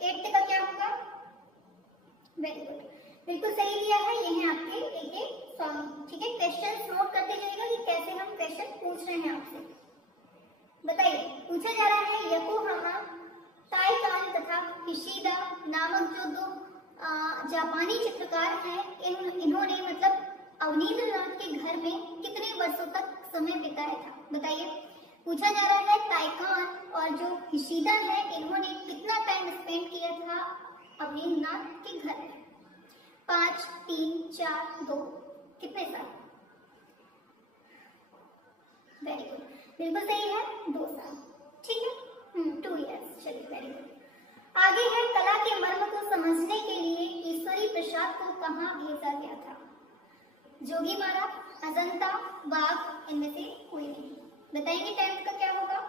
8th का क्या होगा। वेरी गुड, बिल्कुल सही दिया है, ये है आपके ए.के. स्वामी। ठीक है, क्वेश्चन नोट करते जाइएगा कि कैसे हम क्वेश्चन पूछ रहे हैं आपसे। बताइए, पूछा जा रहा है योकोहामा ताइकान तथा हिशिदा नामक जो 2 जापानी चित्रकार हैं, इन्होंने मतलब अवनींद्रनाथ के घर में कितने वर्षों तक समय बिताया था, बताइए। पूछा जा रहा है ताइकान और जो हिशिदा है, इन्होंने कितना टाइम स्पेंड किया था अवनींद्रनाथ के घर में। 5, 3, 4, 2, कितने साल। वेरी गुड, बिल्कुल सही है, 2 साल। ठीक है, 2 इयर्स। चलिए वेरी गुड। आगे है, कला के मर्म को समझने के लिए ईश्वरी प्रसाद को कहाँ भेजा गया था। जोगीमारा, अजंता, बाग, इनमें से कोई नहीं। बताइए 10th का क्या होगा।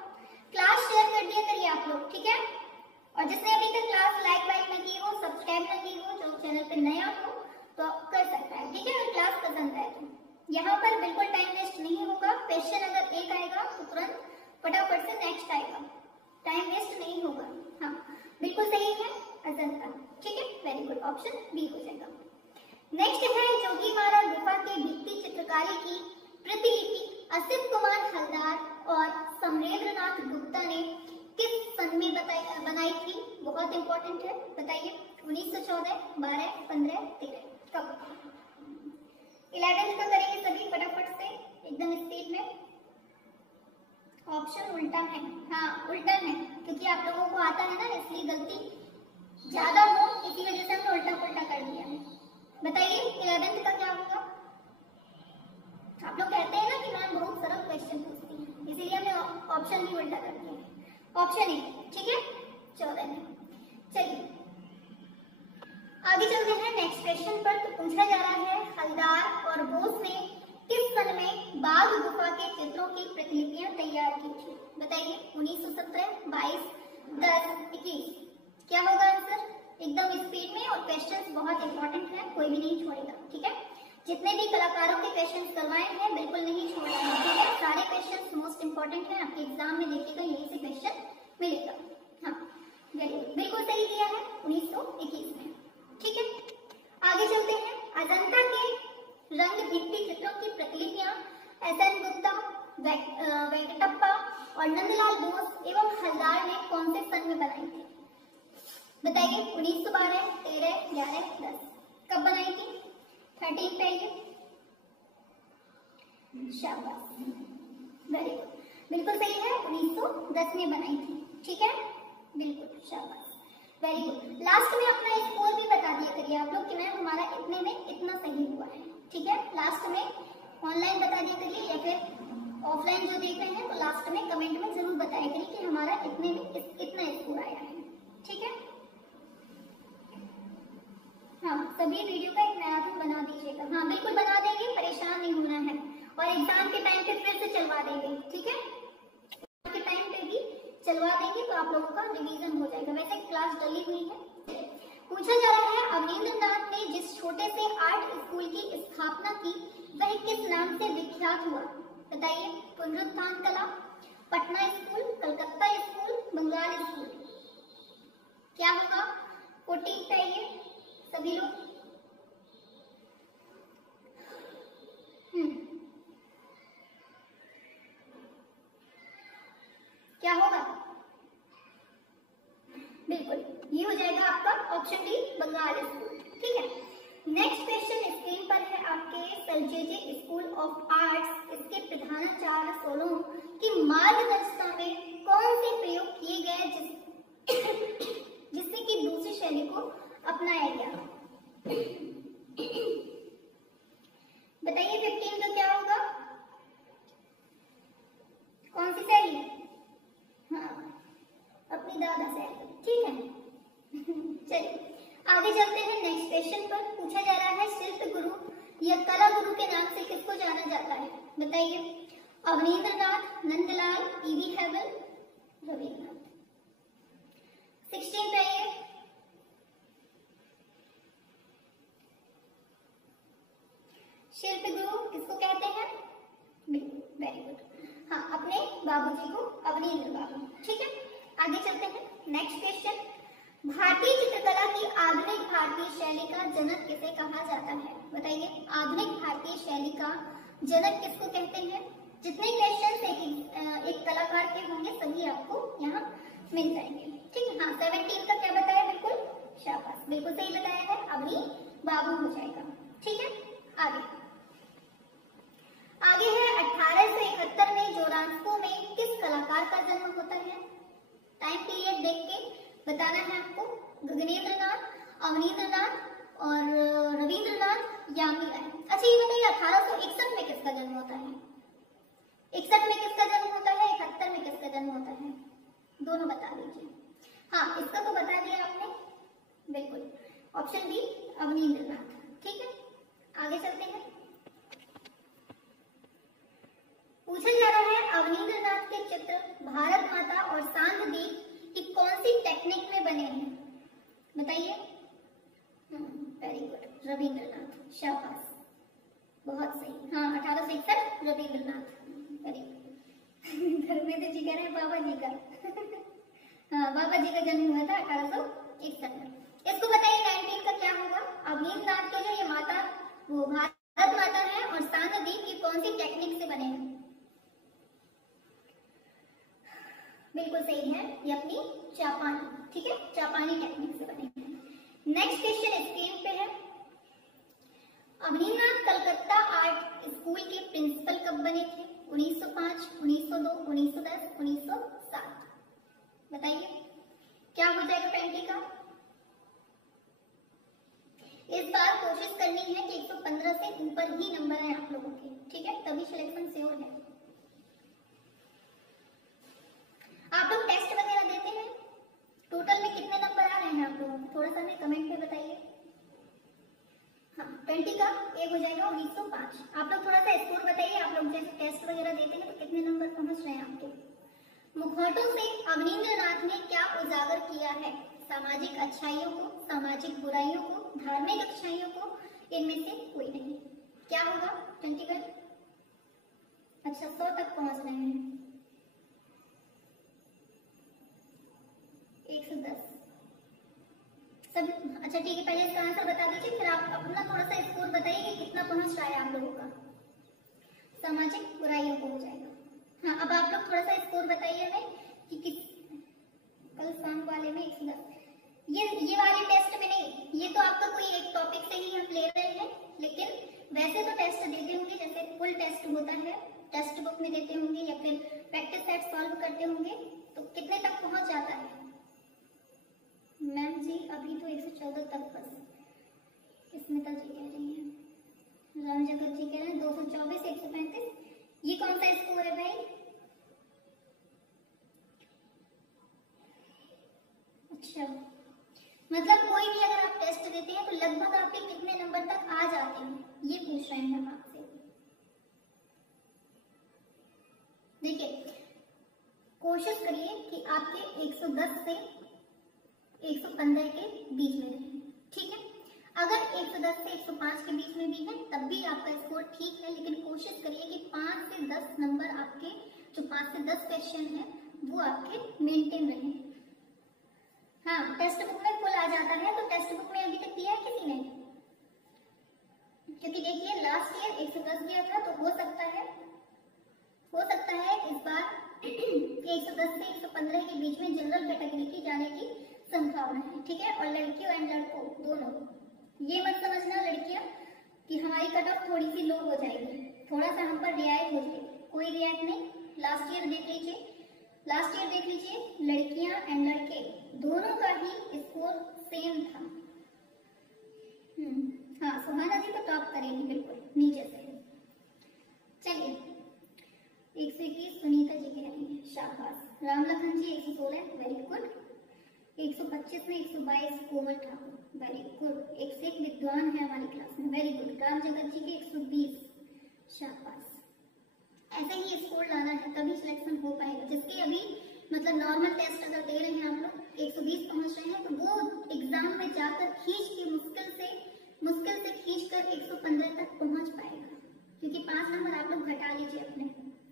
क्लास शेयर कर दिया करिए आप लोग, ठीक है। और जिसने अभी तक क्लास लाइक न की हो, सब्सक्राइब न की हो, जो चैनल पे नया हो तो कर सकता है, ठीक है। अगर क्लास पसंद आए तो यहाँ पर बिल्कुल टाइम वेस्ट नहीं होगा। क्वेश्चन अगर एक आएगा तो तुरंत फटाफट से नेक्स्ट आएगा, टाइम वेस्ट नहीं होगा। हाँ बिल्कुल सही है, अजंता। ठीक है, वेरी गुड, ऑप्शन बी हो जाएगा। नेक्स्ट है, जोगीमारा गुफा के भित्ति चित्रकारी की प्रतिलिपि असित कुमार हलदार और समरेंद्रनाथ गुप्ता ने किस सन में बनाई थी। बहुत इंपॉर्टेंट है, बताइए। 1914, 12, 15, 13, कब। 11th का करेंगे सभी फटाफट से, एकदम स्पीड में। ऑप्शन उल्टा है, हाँ उल्टा है, क्योंकि आप लोगों को आता है ना, इसलिए गलती ज्यादा हो, इसी वजह से हमने उल्टा पुल्टा कर दिया है। बताइए 11th का क्या होगा। आप लोग कहते हैं ना कि मैम बहुत सरल क्वेश्चन पूछती है, इसीलिए हमने ऑप्शन भी उल्टा कर दिया है। ऑप्शन ए, ठीक है, 14 में। चलिए आगे चलते हैं नेक्स्ट क्वेश्चन पर। तो पूछा जा रहा है, हलदार और बोस ने किस सन में बाघ गुफा के चित्रों की प्रतिलिपियां तैयार की थी, बताइए। 1917, 22, 10, 21, क्या होगा आंसर। एकदम स्पीड में, और क्वेश्चंस बहुत इंपॉर्टेंट है, कोई भी नहीं छोड़ेगा, ठीक है। जितने भी कलाकारों के क्वेश्चंस करवाए हैं बिल्कुल नहीं छोड़ना है, ठीक है। सारे क्वेश्चंस मोस्ट इंपॉर्टेंट है, आपके एग्जाम में देखिएगा यही से क्वेश्चन मिलेगा। हाँ बिल्कुल सही दिया है, 1921 में, ठीक है। आगे चलते हैं, अजंता के रंग भित्ति चित्रों की प्रतिलिपियां एस.एन. गुप्ता, वेंकटप्पा और नंदलाल बोस एवं हलदार ने कौन से सन में बनाई थी, बताइए। 1912, 13, 11, 10, कब बनाई थी। 13 पे आइए, शाबाश, वेरी गुड, बिल्कुल सही है, 1910 में बनाई थी, ठीक है, बिल्कुल, शाबाश, वेरी गुड। लास्ट में अपना स्कोर भी बता दिया करिए आप लोग कि मैम हमारा इतने में इतना सही हुआ है, ठीक है। लास्ट में ऑनलाइन बता दिया करिए या फिर ऑफलाइन जो देख रहे हैं तो लास्ट में कमेंट में जरूर बताया करिए कि हमारा इतने में इतना स्कोर आया है, ठीक है। हाँ, सभी वीडियो का एक मैराथन बना दीजिएगा। हाँ बिल्कुल बना देंगे, परेशान नहीं होना है, और एग्जाम के टाइम पे फिर से चलवा देंगे, ठीक है। एग्जाम के टाइम पे भी चलवा देंगे तो आप लोगों का रिवीजन हो जाएगा। वैसे क्लास डली हुई है। पूछा जा रहा है अवनींद्र नाथ ने जिस छोटे से आर्ट स्कूल की स्थापना की वह किस नाम से विख्यात हुआ? बताइए। पुनरुत्थान कला, Patna school, Calcutta school, Bengal school, क्या होगा? वोटिंग चाहिए सभी लोग। क्या होगा? बिल्कुल ये हो जाएगा आपका ऑप्शन डी, बंगाल स्कूल, ठीक है। नेक्स्ट क्वेश्चन स्क्रीन पर है आपके सलजेजे स्कूल ऑफ आर्ट्स। इसके प्रधानाचार्य सोलोम की मार्गदर्शिता में कौन से प्रयोग किए गए जिससे कि दूसरी शैली को अपनाया गया? बताइए 15 का क्या होगा? कौन सी शैली? हाँ, अपनी दादा शैली, ठीक है। चलिए आगे चलते हैं नेक्स्ट क्वेश्चन पर। पूछा जा रहा है शिल्प गुरु या कला गुरु के नाम से किसको जाना जाता है? बताइए। अवनींद्र नाथ, नंदलाल, ईवी हैवल, रविन्द्रनाथ। 16 पे आइए। शिल्प गुरु किसको कहते हैं? वेरी गुड, हाँ अपने बाबूजी को, अवनींद्र बाबू, ठीक है। आगे चलते हैं नेक्स्ट क्वेश्चन। भारतीय चित्रकला की आधुनिक भारतीय शैली का जनक किसे कहा जाता है? बताइए। आधुनिक भारतीय शैली का जनक किसको कहते हैं? जितने क्वेश्चन एक कलाकार के होंगे सभी आपको यहाँ मिल जाएंगे, ठीक है। हाँ 17 का क्या बताया? बिल्कुल शाबाश, बिल्कुल सही बताया है, अवनी बाबू हो जाएगा, ठीक है। आगे है 1871 में जोरांस्को में किस कलाकार का जन्म होता है? टाइम पीरियड देख के बताना है आपको। गगनेंद्र नाथ, अवनींद्र नाथ और रविंद्रनाथ, यामिनी राय। अच्छा ये बताइए 1861 में किसका जन्म होता है? 61 में किसका जन्म होता है? 71 में किसका जन्म होता है? दोनों बता दीजिए। हाँ इसका तो बता दिया आपने, बिल्कुल ऑप्शन बी, अवनींद्र नाथ, ठीक है। आगे चलते हैं। पूछा जा रहा है अवनींद्र नाथ के चित्र भारत माता और सांध दीप की कौन सी टेक्निक में बने हैं? बताइए। वेरी गुड, रविंद्रनाथ, शाबाश, बहुत सही। हाँ 1861 रविंद्रनाथ, वेरी गुड। धर्मेंद्र जी कह रहे हैं बाबा जी का। हाँ बाबा जी का जन्म हुआ था 1861 में। इसको बताइए 19 का क्या होगा? अवनींद्र नाथ के जो ये माता वो भारत माता है और सांध दीप की कौन सी टेक्निक से बने हैं? बिल्कुल सही है, ये अपनी जापानी, ठीक है, जापानी टेक्निक से बने हैं। नेक्स्ट क्वेश्चन स्क्रीन पे है। अवनींद्र नाथ कलकत्ता आर्ट स्कूल के प्रिंसिपल कब बने थे? 1905, 1902, 1910, 1907। बताइए क्या हो जाएगा 20 का? इस बार कोशिश करनी है कि 115 से ऊपर ही नंबर है आप लोगों के, ठीक है, तभी सिलेक्शन श्योर है। आप लोग टेस्ट वगैरह देते हैं, टोटल में कितने नंबर आ रहे हैं आप लोगों को? थोड़ा सा हमें कमेंट पे बताइए। हाँ 20 का एक हो जाएगा 1905। आप लोग थोड़ा सा स्कोर बताइए, आप लोग जैसे टेस्ट वगैरह देते हैं तो कितने नंबर पहुंच रहे हैं आपके? मुखौटों से अवनींद्र नाथ ने क्या उजागर किया है? सामाजिक अच्छाइयों को, सामाजिक बुराइयों को, धार्मिक अच्छाइयों को, इनमें से कोई नहीं। क्या होगा 21? अच्छा 100 तक पहुंच रहे हैं, 110 सब। अच्छा ठीक है, पहले इसका आंसर बता दीजिए, फिर आप अपना थोड़ा सा स्कोर बताइए कि कितना पहुंच रहा है आप लोगों का। सामाजिक बुराइयों को हो जाएगा। हाँ अब आप लोग थोड़ा सा स्कोर बताइए हमें कि किस कल शाम वाले में 110। ये वाले टेस्ट में नहीं, ये तो आपका कोई एक टॉपिक से ही हम ले रहे हैं, लेकिन वैसे तो टेस्ट देते होंगे, जैसे फुल टेस्ट होता है टेक्स्ट बुक में देते होंगे या फिर प्रैक्टिस सेट सॉल्व करते होंगे, तो कितने तक पहुंच जाता जी अभी तो 114 तक बस, स्मिता जी कह रही हैं, राम जगत जी कह रहे हैं 224 135। ये कौन सा स्कोर है भाई? अच्छा, मतलब कोई भी अगर आप टेस्ट देते हैं तो लगभग आपके कितने नंबर तक आ जाते हैं, ये पूछ रहे हैं हम आपसे। देखिए, कोशिश करिए कि आपके 110 से 115 के बीच में रहे, ठीक है। अगर 110 से 105 के बीच में भी है तब भी आपका स्कोर ठीक है, लेकिन कोशिश करिए कि 5 से 10 नंबर आपके, जो 5 से 10 क्वेश्चन है वो आपके मेंटेन रहे। हाँ, टेक्स्ट बुक में फुल आ जाता है, तो टेक्स्ट बुक में अभी तक दिया है किसी ने? क्योंकि देखिए लास्ट ईयर 110 दिया था, तो हो सकता है इस बार 110 से 115 के बीच में जनरल कैटेगरी की जाने की संभावना है, ठीक है। और लड़कियों एंड लड़कों दोनों, ये मत समझना लड़कियां कि हमारी कट ऑफ थोड़ी सी लो हो जाएगी, थोड़ा सा हम पर रियायत हो जाएगी, कोई रियायत नहीं। लास्ट ईयर देख लीजिए, लड़कियां एंड लड़के दोनों का ही स्कोर सेम था। हाँ, सुहाना जी तो टॉप करेंगी बिल्कुल नीचे से। चलिए, 121 सुनीता जी कह रही है, शाबाश। राम लखन जी 116, वेरी गुड। 125 में 122 कोमल ठाकुर, वेरी गुड। 101 विद्वान है हमारी क्लास में, वेरी गुड। राम जगत जी के 120, शाबाश। ऐसे ही स्कोर लाना है तभी सिलेक्शन हो पाएगा। जिसके अभी मतलब नॉर्मल टेस्ट अगर दे रहे हैं आप लोग 120 पहुंच रहे हैं, तो वो एग्जाम में जाकर खींच के मुश्किल से खींच कर 115 तक पहुंच पाएगा। क्योंकि 5 नंबर आप लोग घटा लीजिए अपने,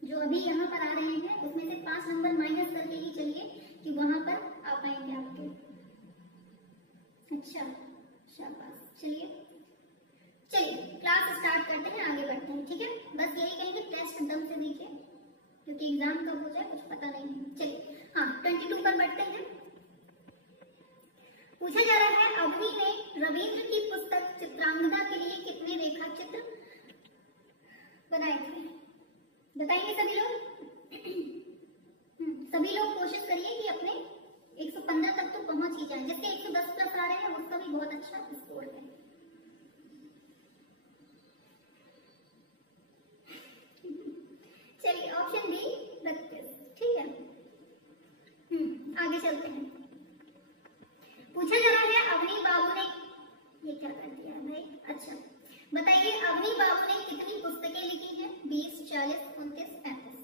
जो अभी यहाँ पर आ रहे हैं उसमें से 5 नंबर माइनस करके ही चलिए कि वहां पर आ पाएंगे आपके। अच्छा, शाबाश। चलिए क्लास स्टार्ट करते हैं, आगे बढ़ते हैं, ठीक है। बस यही कहेंगे, टेस्ट दम से दीजिए क्योंकि एग्जाम कब हो जाए कुछ पता नहीं है। चलिए, हाँ 22 पर बढ़ते हैं। पूछा जा रहा है, अवनी ने रविंद्र की पुस्तक चित्रांगदा के लिए कितने रेखा चित्र बनाए थे? बताइए सभी लोग कोशिश करिए कि अपने 115 तक तो पहुंच ही जाए। जिसके 110 प्लस आ रहे हैं उसका भी बहुत अच्छा स्कोर है। चलिए, ऑप्शन बी 32, ठीक है। आगे चलते हैं। पूछा जा रहा है, अवनी बाबू ने, ये क्या कर दिया भाई? अच्छा, बताइए अवनी बाबू ने कितनी पुस्तकें लिखी हैं? 20, 40, 29, 35।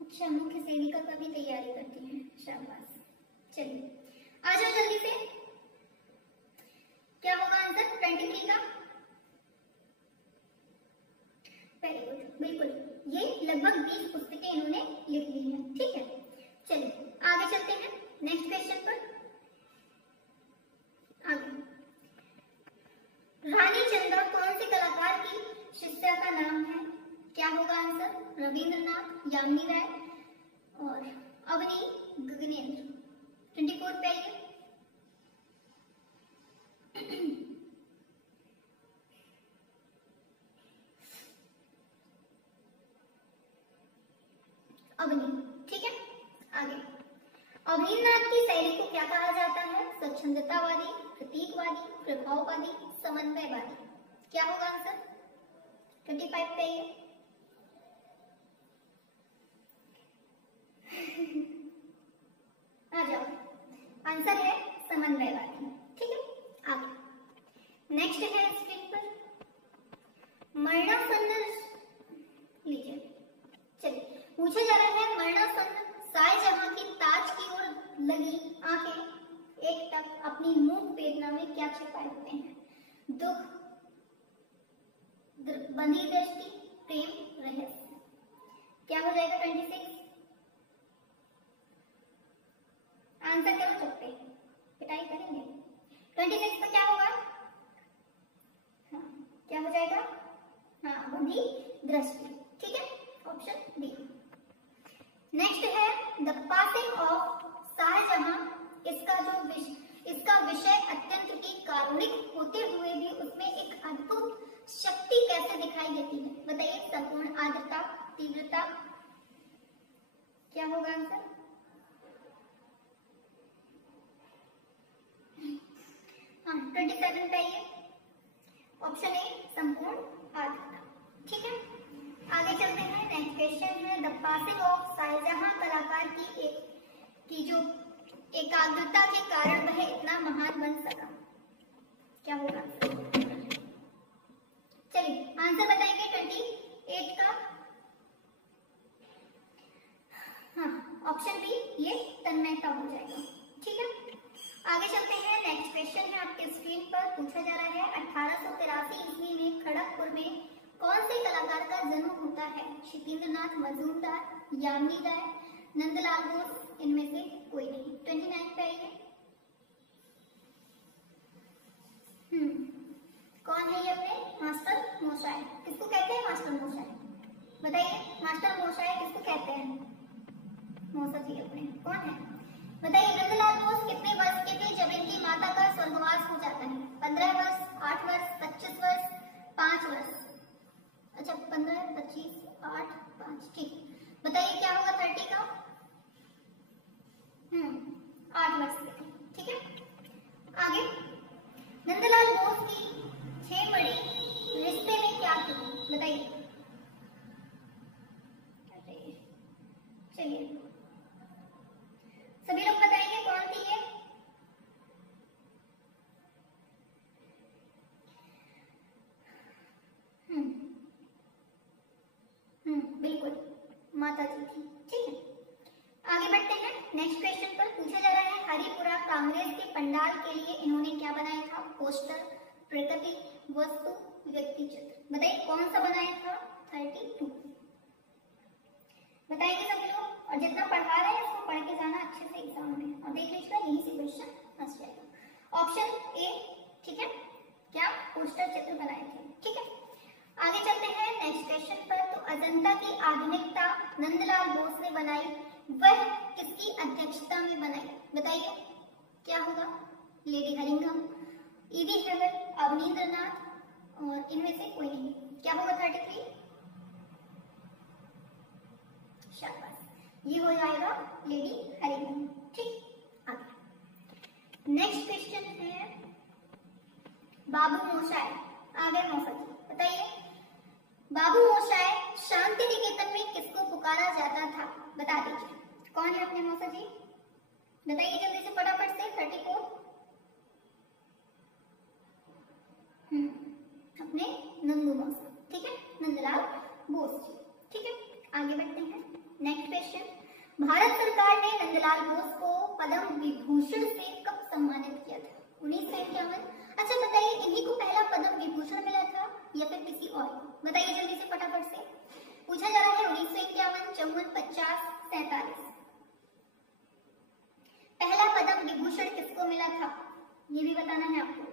अच्छा, मुख्य सेविका का भी तैयारी करती हैं, शाबाश। चलिए, आ जाओ जल्दी से। क्या होगा आंसर 23 का? वेरी गुड, बिल्कुल। ये लगभग 20 पुस्तकें इन्होंने लिख ली हैं, ठीक है। चलिए, आगे चलते हैं नेक्स्ट क्वेश्चन पर। आगे, रानी चंदा कौन से कलाकार की शिष्या का नाम है? क्या होगा आंसर? रविंद्रनाथ, यामिनी राय और अवनी गगनेंद्र। 24 पे आइए। अवनी, ठीक है। आगे, अवनीनाथ की शैली को क्या कहा जाता है? स्वच्छंदतावादी, प्रतीकवादी, प्रभाववादी, समन्वयवादी। क्या होगा आंसर? 25 पे आइए। आ जाओ, आंसर है समन्वयवादी, ठीक है। आगे नेक्स्ट है स्क्रीन पर मरणासन्न, लीजिए। चलिए, पूछा जा रहा है, मरणासन्न शाहजहां की ताज की ओर लगी आंखें एक टक अपनी मूक वेदना में क्या छिपाए हुए हैं? दुख, बंधी दृष्टि, प्रेम, रहस्य। क्या हो जाएगा 26? आंसर करो चुप्पे, पिटाई करेंगे। 26 पर क्या होगा? हाँ, क्या हो जाएगा? हाँ, बंधी दृष्टि, ठीक है, ऑप्शन बी। नेक्स्ट है द पासिंग ऑफ शाहजहां। इसका विषय अत्यंत की कारुणिक होते हुए भी उसमें एक अद्भुत शक्ति कैसे दिखाई देती है? बताइए, संपूर्ण आर्द्रता, तीव्रता। क्या होगा आंसर? हाँ 27 पे आइए। ऑप्शन ए संपूर्ण आर्द्रता। ठीक है, आगे चलते हैं। नेक्स्ट क्वेश्चन है द पासिंग ऑफ शाहजहां कलाकार की जो एकाग्रता के कारण वह इतना महान बन सका, क्या होगा? चलिए आंसर बताएंगे 28 का। हाँ ऑप्शन बी ये तन्मयता हो जाएगा। ठीक है, आगे चलते हैं। नेक्स्ट क्वेश्चन है आपके स्क्रीन पर पूछा जा रहा है 1883 ईस्वी में खड़गपुर में कौन से कलाकार का जन्म होता है? क्षितेंद्रनाथ मजूमदार, यामिनी राय, नंदलाल बोस, इनमें से कोई नहीं। 29 पे आइए। कौन है ये अपने? मास्टर मोशाय। किसको कहते हैं मास्टर मोशाय? बताइए मास्टर मोशाय किसको कहते हैं? मौसा जी अपने कौन है बताइए? नंदलाल बोस कितने वर्ष के थे जब इनकी माता का स्वर्गवास हो जाता है? 15 वर्ष, 8 वर्ष, 25 वर्ष, 5 वर्ष। अच्छा 15, 25, 8, 5। ठीक, बताइए क्या होगा 30 का? 8 वर्ष के थे। ठीक है, आगे नंदलाल बोस की 6 मणि रिश्ते में क्या थी? बताइए। चलिए सभी लोग बताएंगे कौन थी ये? बिल्कुल माता जी थी। ठीक है, आगे बढ़ते हैं। नेक्स्ट क्वेश्चन पर पूछा जा रहा है हरिपुरा कांग्रेस के पंडाल के लिए इन्होंने क्या बनाया था? पोस्टर, प्रकृति, वस्तु, व्यक्ति चित्र। बताइए कौन सा बनाया था? 32। बताएंगे सभी लोग, और जितना पढ़ा रहे हैं इसको पढ़ के जाना अच्छे से एग्जाम में, और देख लीजिएगा यही से क्वेश्चन फंस जाएगा। Option A. ठीक है, क्या पोस्टर चित्र बनाए थे? ठीक है, आगे चलते हैं नेक्स्ट क्वेश्चन पर। तो अजंता की आधुनिकता नंदलाल बोस ने बनाई, वह किसकी अध्यक्षता में बनाई? बताइए क्या होगा? लेडी हरिंघम, ईवी हेगल, अवनींद्रनाथ, और इनमें से कोई नहीं। क्या होगा 33? शाबाश, ये हो जाएगा लेडी हरिंघम। ठीक, आगे नेक्स्ट क्वेश्चन है बाबू मोशाय। आगे मौसा जी बताइए बाबू मोशाय शांति निकेतन में किसको पुकारा जाता था? बता दीजिए कौन है अपने मौसा जी? बताइए जल्दी से फटाफट से। 34। अपने नंदू मौसा। ठीक है, नंदलाल बोस जी। ठीक है, आगे बढ़ते हैं। नेक्स्ट क्वेश्चन, भारत सरकार ने नंदलाल बोस को पद्म विभूषण से कब सम्मानित किया था? 1951। अच्छा बताइए इन्हीं को पहला पद्म विभूषण मिला था या फिर किसी और को? बताइए जल्दी से फटाफट से। पूछा जा रहा है 1951, 54, 50, 47। पहला पद्म विभूषण किसको मिला था ये भी बताना है आपको।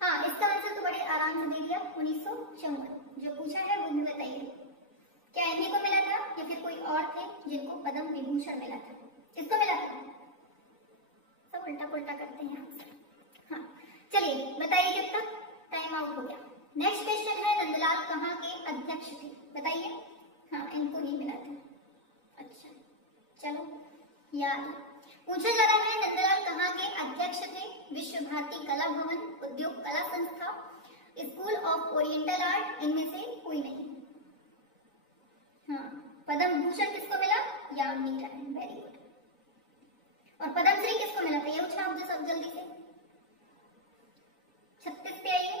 हाँ इसका आंसर तो बड़े आराम से दे दिया, 1954। जो पूछा है वो भी बताइए, क्या इन्हीं को मिला था या फिर कोई और थे जिनको पद्म विभूषण मिला था? किसको मिला था? सब उल्टा पुल्टा करते हैं आंसर। हाँ चलिए बताइए जब तक टाइम आउट हो गया। नेक्स्ट क्वेश्चन है नंदलाल कहाँ के अध्यक्ष थे? बताइए। हाँ इनको नहीं मिला था। अच्छा चलो याद। पूछा जा रहा है नंदलाल कहाँ के अध्यक्ष थे? विश्व भारती कला भवन, उद्योग कला संस्था, स्कूल ऑफ ओरिएंटल आर्ट, इनमें से कोई नहीं। हाँ पद्म भूषण किसको मिला? यामिनी राय। Very good. और पद्मश्री किसको मिला था ये पूछा आप सब जल्दी से। 36 पे आइए।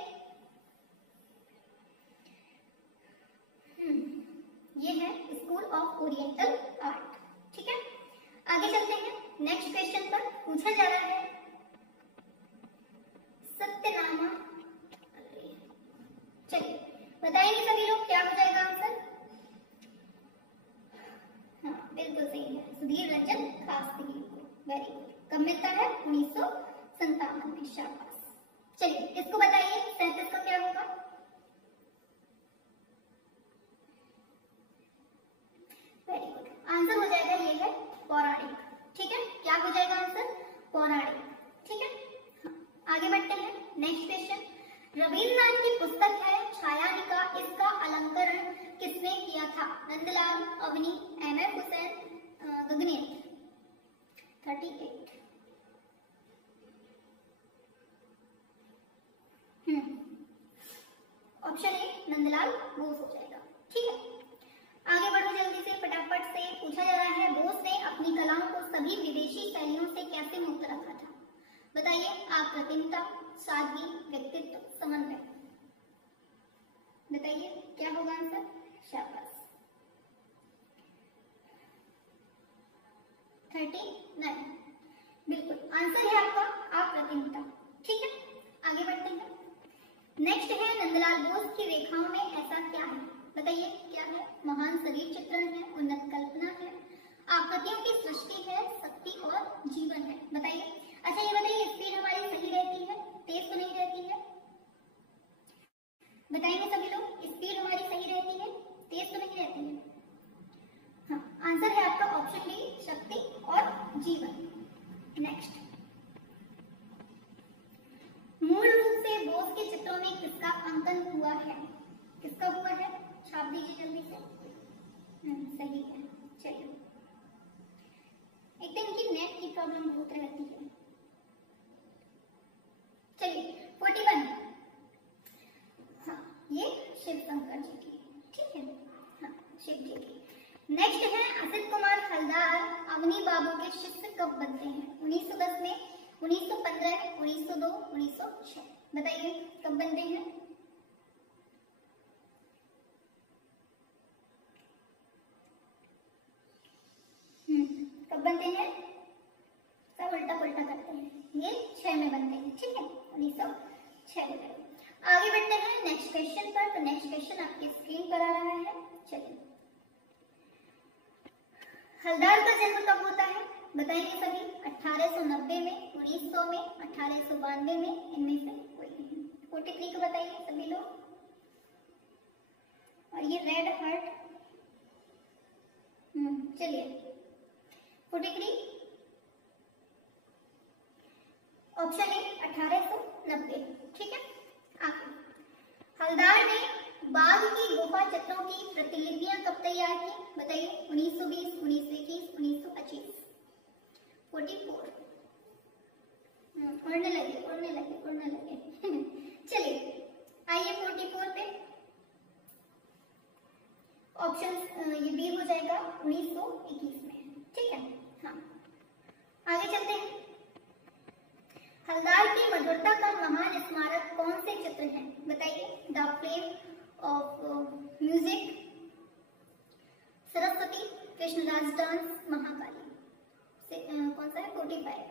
ये है स्कूल ऑफ ओरिएंटल आर्ट। ठीक है, आगे चलते हैं। नेक्स्ट क्वेश्चन पर पूछा जा रहा है सत्यनामा। चलिए बताएंगे सभी लोग क्या हो जाएगा आंसर? हाँ बिल्कुल सही है, सुधीर रंजन शास्त्री को। Very good. कब मिलता है? 1957 में। शाबाश। चलिए इसको बताइए 37 का क्या होगा? Very good. आंसर हो जाएगा ये है पौराणिक। ठीक है, क्या हो जाएगा आंसर? पौराणिक। ठीक है, हाँ, आगे बढ़ते हैं। नेक्स्ट क्वेश्चन, रविन्द्रनाथ की पुस्तक है छायानिका, इसका अलंकरण किसने किया था? नंदलाल, अवनी, एमएफ हुसैन, गगनेत। 38। ऑप्शन ए नंदलाल बोस हो जाएगा। ठीक है, आगे बढ़ो जल्दी से, फटाफट से। पूछा जा रहा है बोस ने अपनी कलाओं को सभी विदेशी शैलियों से कैसे मुक्त रखा था? बताइए, अप्रतिमता, सादगी, व्यक्तित्व, समन्वय। बताइए क्या होगा आंसर? शाबाश, 39। बिल्कुल आंसर है आपका अप्रतिमता। ठीक है, आगे बढ़ते हैं। नेक्स्ट है नंदलाल बोस की रेखाओं में ऐसा क्या है? बताइए क्या है? महान शरीर चित्रण है, उन्नत कल्पना है, आकृतियों की सृष्टि है, शक्ति और जीवन है। बताइए। अच्छा ये बताइए, स्पीड हमारी सही रहती है, तेज तो नहीं रहती है? बताएंगे सभी लोग, स्पीड हमारी सही रहती है, तेज तो नहीं रहती है? हाँ, आंसर है आपका ऑप्शन डी, शक्ति और जीवन। नेक्स्ट, मूल रूप से बोस के चित्रों में किसका अंकन हुआ है? किसका हुआ है? छाप दीजिए जल्दी से। सही है। चलिए, एक दिन की नेट की प्रॉब्लम बहुत रहती है। चलिए 41। हाँ, ये शिव शंकर जी की। ठीक है, हाँ शिव जी की। नेक्स्ट है असित कुमार हलदार अवनी बाबू के शिष्य कब बनते हैं? 1910 में, 1915, 1902, 1906। बताइए कब बनते हैं? कब बनते हैं? सब उल्टा पुल्टा करते हैं। ये 6 में बनते हैं। ठीक है, 1906 में। आगे बढ़ते हैं नेक्स्ट क्वेश्चन पर। तो नेक्स्ट क्वेश्चन आपकी स्क्रीन पर आ रहा है। चलिए, हलदार का जन्म कब होता है? बताएंगे सभी। 1890 में, 1900 में, 1892 में, इनमें से कोई नहीं। 43 को बताइए सभी लोग। और ये रेड हार्ट, चलिए 43, ऑप्शन ए 1890। ठीक है, आगे हलदार ने बाघ की गुफा चित्रों की प्रतिलिपियां कब तैयार की? बताइए। 1920, 1921, 1925। 44। उड़ने लगे उड़ने लगे उड़ने लगे। चलिए आइए 44 पे। ऑप्शन ये बी हो जाएगा 1921 में। ठीक है, हाँ आगे चलते हैं। हलदार की मधुरता का महान स्मारक कौन से चित्र हैं? बताइए। The flame of music, Saraswati, Krishnaraj dance, Mahakali. कौन सा है? 45।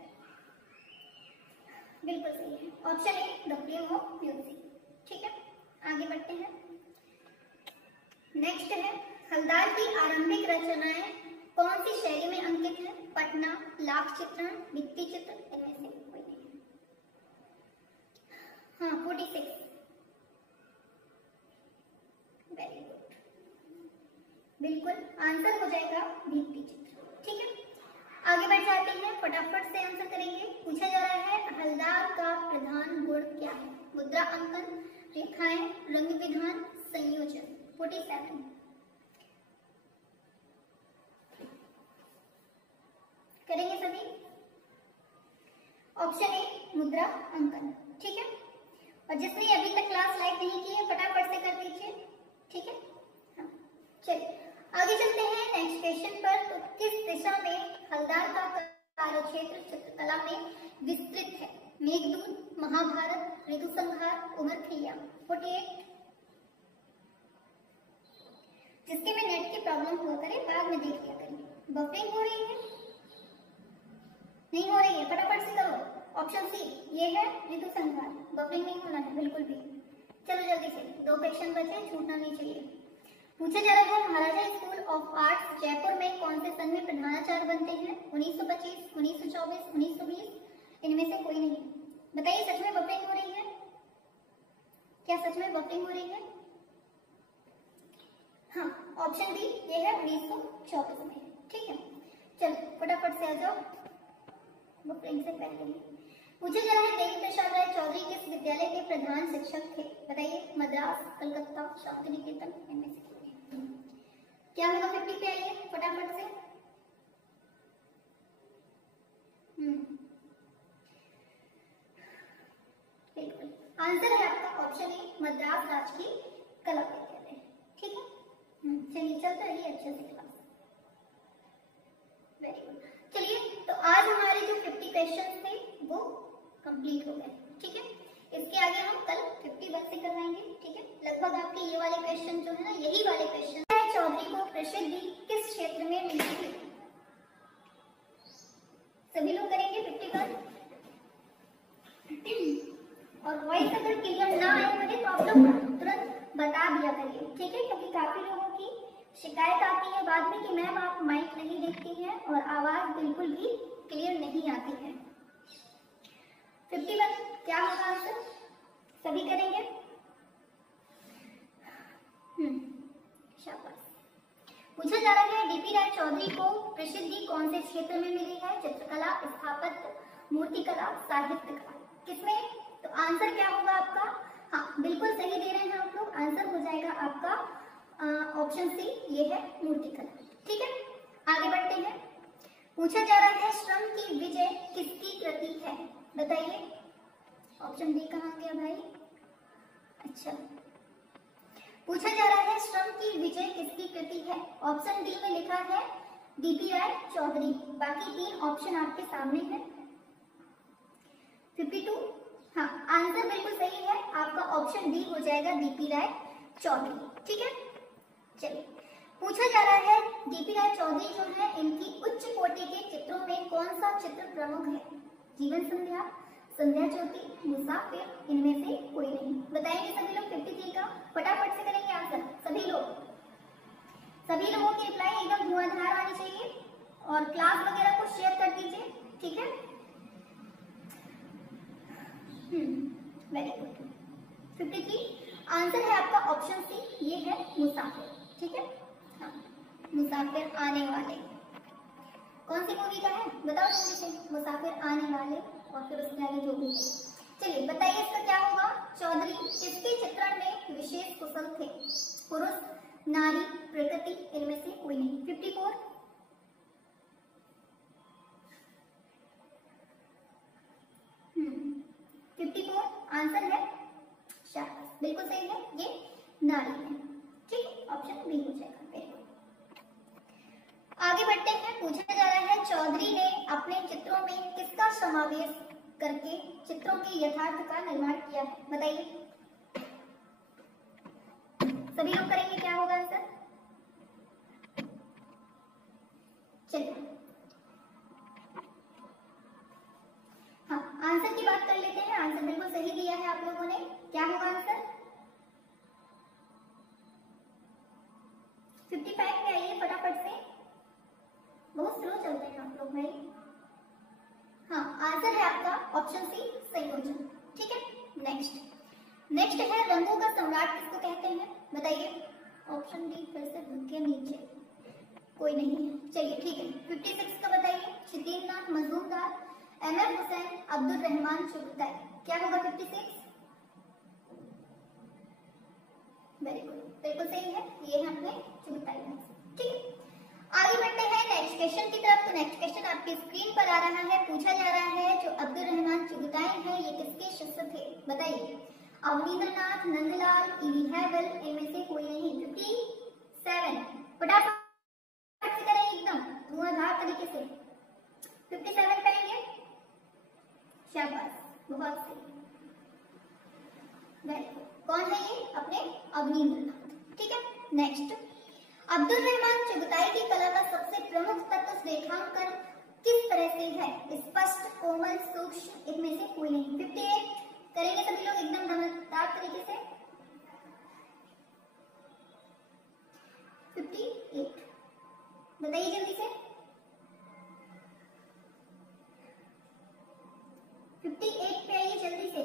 बिल्कुल सही है, option A the flame of music. ठीक है, आगे बढ़ते हैं। नेक्स्ट है हलदार की आरंभिक रचनाएं कौन सी शैली में अंकित है? पटना, लाख चित्रण, भित्ति चित्र, इनमें से कोई नहीं है। हाँ 46। वेरी गुड, बिल्कुल आंसर हो जाएगा भित्ति चित्र। ठीक है, आगे बढ़ जाते हैं, फटाफट से आंसर करेंगे। पूछा जा रहा है हलदार का प्रधान गुण क्या है? मुद्रा अंकन, रेखाएं, रंग विधान, संयोजन। 47। करेंगे सभी। ऑप्शन ए मुद्रा अंकन। ठीक है, और जिसने अभी तक क्लास लाइक नहीं की है फटाफट से कर दीजिए। ठीक है, हाँ चलिए आगे चलते हैं नेक्स्ट क्वेश्चन पर। तो किस दिशा में हलदार का कार्यक्षेत्र चित्रकला में विस्तृत है? मेघदूत, महाभारत, ऋतु संहार, उमर खैयाम। 48। जिसके में नेट की प्रॉब्लम हुआ करे बाद में देख लिया करिए। बफरिंग हो रही है? नहीं हो रही है, फटाफट से करो। ऑप्शन सी ये है ऋतु संहार। बफरिंग नहीं होना है बिल्कुल भी। चलो जल्दी से, 2 क्वेश्चन बचे, छूटना नहीं चाहिए। पूछा जा रहा है महाराजा स्कूल ऑफ आर्ट्स जयपुर में कौन से सन में प्रधानाचार्य बनते हैं? 1925, 1924, 1920, इनमें से कोई नहीं। बताइए सच में बफरिंग हो रही है? क्या सच में बफरिंग हो रही है? हाँ ऑप्शन डी ये है 1924 में। ठीक है, चलो फटाफट से आ जाओ बफरिंग से पहले ही। पूछा जा रहा है देवी प्रसाद राय चौधरी किस विद्यालय के प्रधान शिक्षक थे? बताइए। मद्रास, कलकत्ता, शांति निकेतन, इनमें से क्या होगा? 50 पे आइए फटाफट से। बिल्कुल आंसर है आपका ऑप्शन ए मद्रास राजकीय कला विद्यालय। ठीक है, चलिए चलते रहिए अच्छे से क्लास। Very good. चलिए, तो आज हमारे जो 50 क्वेश्चन थे वो कंप्लीट हो गए। ठीक है, इसके आगे हम कल 51 से करवाएंगे। ठीक है, लगभग आपके ये वाले क्वेश्चन जो है ना, यही वाले क्वेश्चन है। चौधरी को प्रसिद्धि किस क्षेत्र में मिली थी? सभी लोग करेंगे 51। और वॉइस अगर क्लियर ना आए मुझे तो आप लोग तुरंत बता दिया करिए। ठीक है, क्योंकि काफी लोगों की शिकायत आती है बाद में कि मैम आप माइक नहीं देखती हैं और आवाज बिल्कुल भी क्लियर नहीं आती है। 51 क्या होगा आंसर? सभी करेंगे? शाबाश। पूछा जा रहा है डीपी राय चौधरी को प्रसिद्धि कौन से क्षेत्र में मिली है? चित्रकला, स्थापत्य, मूर्तिकला, साहित्य कला, किसमें? तो आंसर क्या होगा आपका? हाँ, बिल्कुल सही दे रहे हैं आप लोग। आंसर हो जाएगा आपका ऑप्शन सी, ये है मूर्तिकला। ठीक है, आगे बढ़ते हैं। पूछा जा रहा है श्रम की विजय किसकी कृति है? बताइए। ऑप्शन डी कहाँ गया भाई? अच्छा, पूछा जा रहा है श्रम की विजय किसकी कृति है? ऑप्शन डी में लिखा है डीपी राय चौधरी। बाकी 3 ऑप्शन आपके सामने है। 52, हाँ आंसर बिल्कुल सही है आपका। ऑप्शन डी हो जाएगा डीपी राय चौधरी। ठीक है, चलिए। पूछा जा रहा है डीपी राय चौधरी जो है इनकी उच्च कोटि के चित्रों में कौन सा चित्र प्रमुख है? जीवन संध्या, संध्या ज्योति, मुसाफिर, इनमें से कोई नहीं। बताएंगे सभी लोग 53 का? फटाफट से करेंगे आंसर सभी लोग। सभी लोगों की रिप्लाई एकदम धुआंधार आनी चाहिए और क्लास वगैरह को शेयर कर दीजिए। ठीक है, वेरी गुड। 53 आंसर है आपका ऑप्शन सी, ये है मुसाफिर। ठीक है, हाँ, मुसाफिर आने वाले कौन सी मूवी का है? बताओ जल्दी से। मुसाफिर आने वाले और फिर उसके आगे जो भी है। चलिए बताइए इसका क्या होगा? चौधरी किसके चित्रण में विशेष कुशल थे? पुरुष, नारी, प्रकृति, इनमें से कोई नहीं। 54 54 आंसर है। शाबाश, बिल्कुल सही है, ये नारी है। ठीक है, ऑप्शन बी हो जाएगा। आगे बढ़ते हैं। पूछा जा रहा है चौधरी ने अपने चित्रों में किसका समावेश करके चित्रों के यथार्थ का निर्माण किया है? बताइए। सभी लोग करेंगे, क्या होगा आंसर? चलिए, हाँ आंसर की बात कर लेते हैं। आंसर बिल्कुल सही दिया है आप लोगों ने। क्या होगा आंसर? 55 पे आइए फटाफट से, बहुत स्लो चलते हैं आप लोग भाई। हाँ, आंसर है आपका ऑप्शन सी, संयोजन। ठीक है, नेक्स्ट है रंगों का सम्राट किसको कहते हैं? बताइए। ऑप्शन डी फिर से के नीचे कोई नहीं है। चलिए ठीक है, 56 का बताइए। शतीन्द्रनाथ मजूमदार, एमएफ हुसैन, अब्दुल रहमान चुगताई, क्या होगा 56? वेरी गुड, बिल्कुल सही है, ये है अपने चुगताई। ठीक है, आगे बढ़ते हैं नेक्स्ट क्वेश्चन की तरफ। तो नेक्स्ट क्वेश्चन आपकी स्क्रीन पर आ रहा है। पूछा जा रहा है जो अब्दुल रहमान चुगताई है ये किसके शिष्य थे? बताइए। अवनींद्रनाथ, नंदलाल, ईवी हैवल, इनमें से कोई नहीं। 57 फटाफट से करें एकदम धुआंधार तरीके से। 57 करेंगे। शाबाश, बहुत सही। कौन है ये? अपने अवनींद्रनाथ। ठीक है, नेक्स्ट। अब्दुल रहमान चुगताई की कला का सबसे प्रमुख तत्व रेखांकन किस तरह से है? स्पष्ट, कोमल, सूक्ष्म, इनमें से कोई नहीं। 58 करेंगे सभी लोग एकदम धमाकेदार तरीके से। 58 बताइए जल्दी से। 58 पे आइए जल्दी से।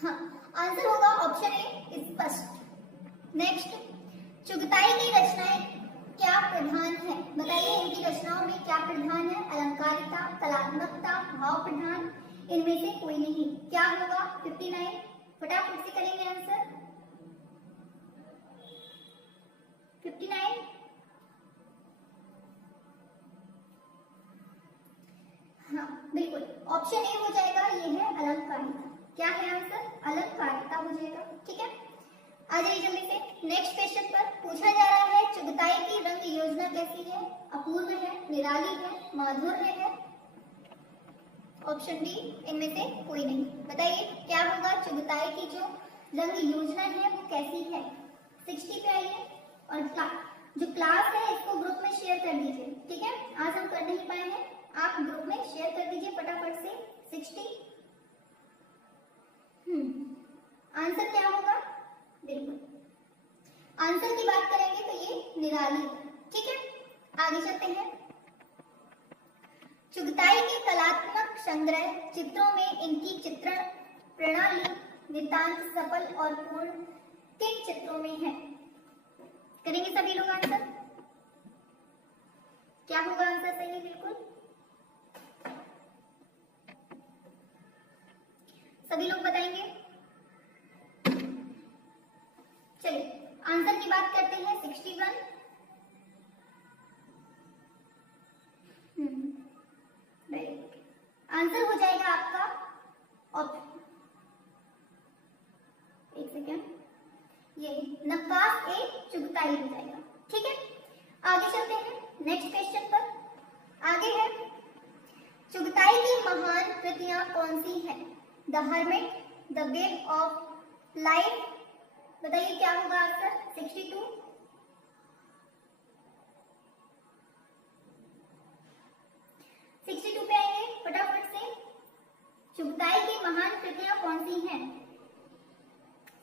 हाँ, आंसर होगा ऑप्शन ए, स्पष्ट। नेक्स्ट, चुगताई की रचनाएं क्या प्रधान है? बताइए इनकी रचनाओं में क्या प्रधान है? अलंकारिता, कलात्मकता, भाव प्रधान, इनमें से कोई नहीं। क्या होगा? 59 फटाफट से करेंगे आंसर। 59 हाँ बिल्कुल, ऑप्शन ए हो जाएगा, ये है अलंकारिता। क्या है आंसर? अलंकारिता हो जाएगा। ठीक है, आ जाइए जल्दी से नेक्स्ट क्वेश्चन पर। पूछा जा रहा है चुगताई की रंग योजना कैसी है? अपूर्व है, निराली है, माधुर्य है। ऑप्शन डी इनमें से कोई नहीं। बताइए क्या होगा? चुगताई की जो रंग योजना है वो कैसी है? 60 पे आइए और जो क्लास है इसको ग्रुप में शेयर कर दीजिए। ठीक है, आज हम कर नहीं पाए हैं, आप ग्रुप में शेयर कर दीजिए फटाफट से। 60 आंसर क्या होगा? बिल्कुल आंसर की बात करेंगे तो ये निराली है। ठीक है, आगे चलते हैं। चुगताई के कलात्मक संग्रह चित्रों में इनकी चित्रण प्रणाली नितांत सफल और पूर्ण किन चित्रों में है? करेंगे सभी लोग आंसर। क्या होगा आंसर सही? बिल्कुल सभी लोग बताएंगे। चलिए आंसर की बात करते हैं। 61 वेरी गुड। आंसर हो जाएगा आपका ऑप्शन, एक सेकेंड, ये नक्काश ए चुगताई हो जाएगा। ठीक है, आगे चलते हैं नेक्स्ट क्वेश्चन पर। आगे है चुगताई की महान कृतियां कौन सी है? The hermit, the web of life. बताइए क्या होगा आंसर? 62 62 पे आएंगे फटाफट से। चुगताई की महान कृतियां कौन सी हैं?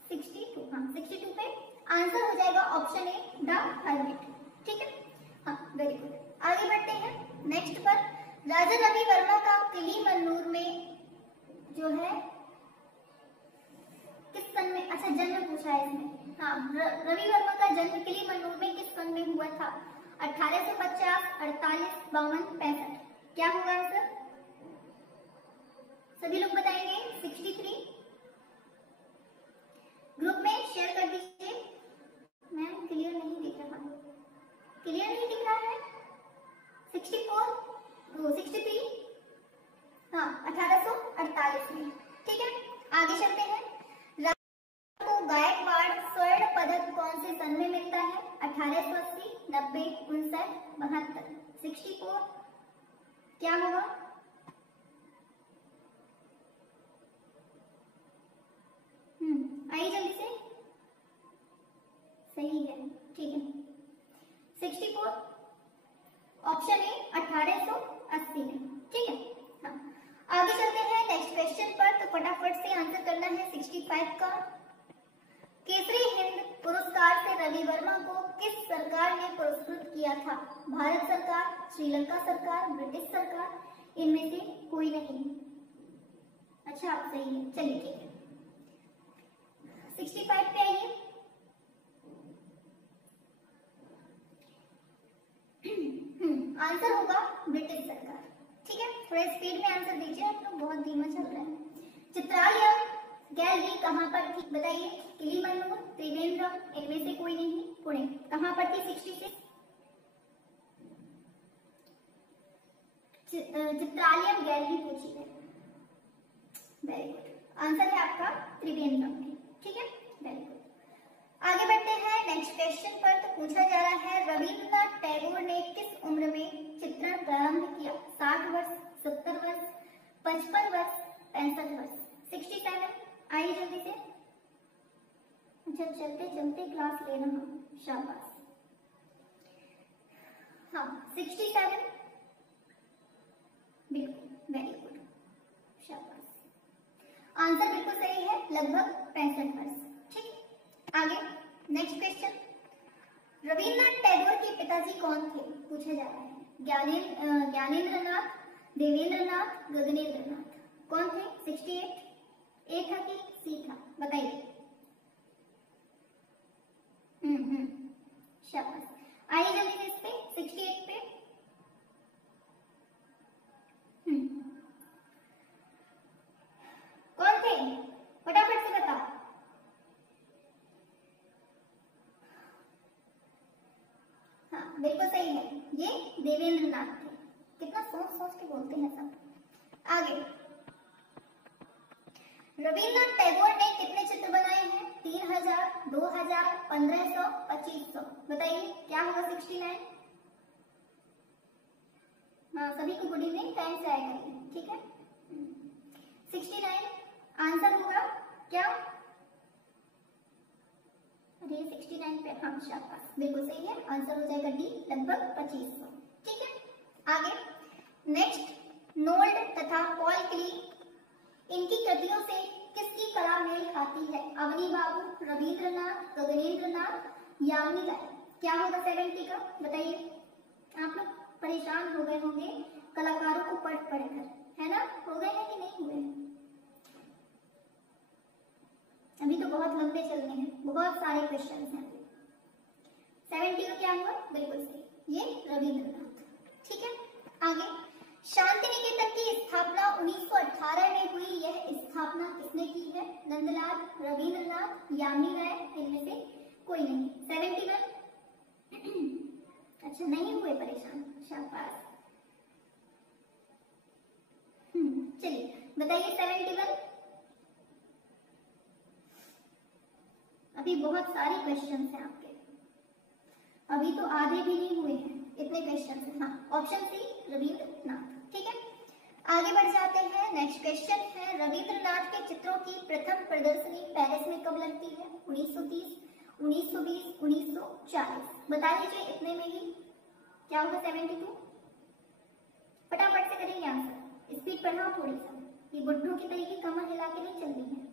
62, हाँ 62 पे आंसर हो जाएगा ऑप्शन ए द हर्मिट। ठीक है, हाँ वेरी गुड। आगे बढ़ते हैं नेक्स्ट पर। राजा रवि वर्मा का किली मन्नूर में जो है किस सन में, अच्छा जन्म पूछा है इसमें। हाँ, रवि वर्मा का जन्म किली मन्नूर में किस सन में हुआ था? 1850, 48, 52, 65। क्या होगा आंसर? सभी लोग बताएंगे। 63 ग्रुप में शेयर कर दीजिए। मैम क्लियर नहीं दिख रहा, क्लियर नहीं दिख रहा है। 64 63, हाँ 1848 में। ठीक है, आगे चलते हैं। को गायकवाड़ स्वर्ण पदक कौन से सन में मिलता है? 1880, 90, 59, 72। 64 क्या होगा? आइए जल्दी से। सही है, ठीक है। 64 ऑप्शन ए 1880 में। ठीक है, हाँ आगे चलते हैं नेक्स्ट क्वेश्चन पर। तो फटाफट से आंसर करना है 65 का। केसरी हिंद पुरस्कार से रवि वर्मा को किस सरकार ने पुरस्कृत किया था? भारत सरकार, श्रीलंका सरकार, ब्रिटिश सरकार। इनमें से कोई नहीं। अच्छा आप सही है, चलिए ठीक है। 65 पे आइए। आंसर होगा ब्रिटिश सरकार। ठीक है, थोड़ा स्पीड में आंसर दीजिए, आप लोग बहुत धीमा चल रहे हैं। चित्रालय गैलरी कहाँ पर थी? बताइए। किली मन्नूर, त्रिवेंद्रम, इनमें से कोई नहीं। पुणे। कहाँ पर थी? 66 चित्रालय गैलरी पूछी है। वेरी गुड, आंसर है आपका त्रिवेंद्रम में। ठीक है, वेरी गुड। आगे बढ़ते हैं नेक्स्ट क्वेश्चन पर। तो पूछा जा रहा है रविन्द्रनाथ टैगोर ने किस उम्र में चित्रण प्रारंभ किया? 60 वर्ष, 70 वर्ष, 55 वर्ष, 65 वर्ष। 67 आइए जल्दी से। अच्छा चलते चलते क्लास ले रहा हूँ, शाबाश। हाँ 67 बिल्कुल, वेरी गुड, शाबाश। आंसर बिल्कुल सही है, लगभग 65 वर्ष। ठीक, आगे नेक्स्ट क्वेश्चन। रविन्द्रनाथ टैगोर के पिताजी कौन थे? पूछा जा रहा है। ज्ञानेंद्रनाथ, देवेंद्रनाथ, गगनेंद्रनाथ। कौन थे? 68 ए था कि सी था? बताइए। शाबाश, आइए जल्दी से इस पे 68 पे। कौन थे? फटाफट से बताओ। हाँ बिल्कुल सही है, ये देवेंद्रनाथ थे। कितना सोच सोच के बोलते हैं सब। आगे रविन्द्रनाथ टैगोर ने कितने चित्र बनाए हैं? 3000, 2000, 1500, 2500। बताइए क्या होगा 69? हाँ, सभी को गुड इवनिंग, टाइम से आया करिए, ठीक है। 69 आंसर होगा क्या? अरे 69 पे, हाँ शाबाश, बिल्कुल सही है, आंसर हो जाएगा डी, लगभग 2500। ठीक है, आगे नेक्स्ट, नोल्ड तथा पॉल क्ली, इनकी कृतियों से किसकी कला मेल खाती है? अवनी बाबू, रविंद्रनाथ, गगनेंद्रनाथ, यामिनी राय। क्या होगा 70 का? बताइए। आप लोग परेशान हो गए होंगे कलाकारों को पढ़ पढ़कर, है ना? हो गए हैं कि नहीं हुए? अभी तो बहुत लंबे चलने हैं, बहुत सारे क्वेश्चन हैं। 70 का क्या हुआ? बिल्कुल सही, ये रविंद्रनाथ। ठीक है, आगे, शांति निकेतन की स्थापना 1918 में हुई, यह स्थापना किसने की है? नंदलाल, रविंद्रनाथ, यामिनी राय, इनमें से कोई नहीं। 71 अच्छा, नहीं हुए परेशान, शाबाश। चलिए बताइए 71। अभी बहुत सारे क्वेश्चन हैं आपके, अभी तो आधे भी नहीं हुए हैं, इतने क्वेश्चन हैं। हाँ, ऑप्शन सी रविंद्रनाथ। ठीक है, आगे बढ़ जाते हैं। नेक्स्ट क्वेश्चन है, रविंद्रनाथ के चित्रों की प्रथम प्रदर्शनी पेरिस में कब लगती है? 1930, 1920, 1940। बता दीजिए इतने में ही क्या होगा 72। फटाफट से करेंगे आंसर, स्पीड बढ़ाओ थोड़ी सा, ये बुड्ढों की तरीके कमर हिला के नहीं चल रही है।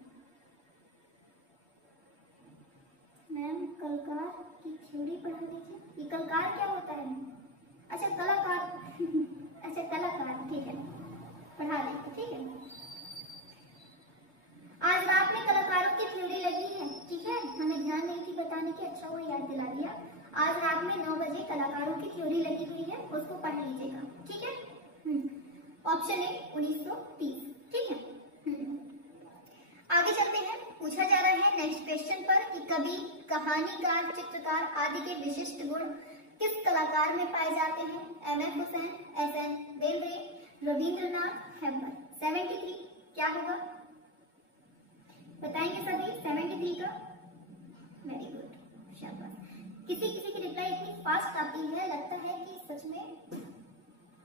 मैम कलकार की थ्योरी पढ़ा दीजिए। ये कलकार क्या होता है? अच्छा कलाकार अच्छा कलाकार, ठीक है, पढ़ा देंगे। ठीक है, आज रात में कलाकारों की थ्योरी लगी है, ठीक है, हमें ध्यान नहीं थी बताने की, अच्छा वो याद दिला दिया। आज रात में 9 बजे कलाकारों की थ्योरी लगी हुई है, उसको पढ़ लीजिएगा। ठीक है, ऑप्शन ए 1930। ठीक है, आगे चलते हैं। पूछा जा रहा है नेक्स्ट क्वेश्चन पर कि कवि, कहानीकार, चित्रकार आदि के विशिष्ट गुण किस कलाकार में पाए जाते हैं? MF. Hussain, SN. Bendre, Rabindranath, hammer. 73 क्या होगा? बताएंगे सभी 73 का? वेरी गुड, शाबाश। किसी किसी की रिप्लाई इतनी फास्ट आती है, लगता है कि सच में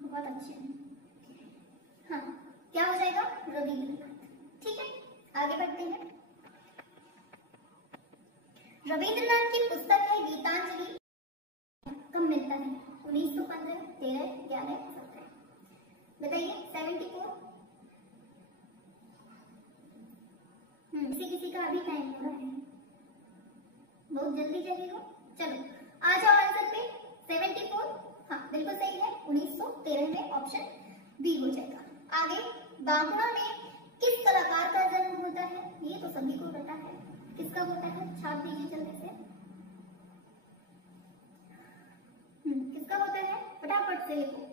बहुत अच्छे हैं। हाँ, क्या हो जाएगा? रविंद्रनाथ। ठीक है, आगे बढ़ते हैं। रविंद्रनाथ की पुस्तक है गीतांजलि, कब मिलता है? 1915, 13, 11, 17। बताइए 74। किसी किसी का अभी टाइम हो रहा है, बहुत जल्दी चलेगा। चलो आ जाओ आंसर पे। 74 हाँ बिल्कुल सही है, 1913 में, ऑप्शन बी हो जाएगा। आगे, बांकुड़ा में किस कलाकार का जन्म होता है? ये तो सभी को पता है, किसका होता है? छाप दीजिए जल्दी से। किसका होता है? फटाफट से लिखो,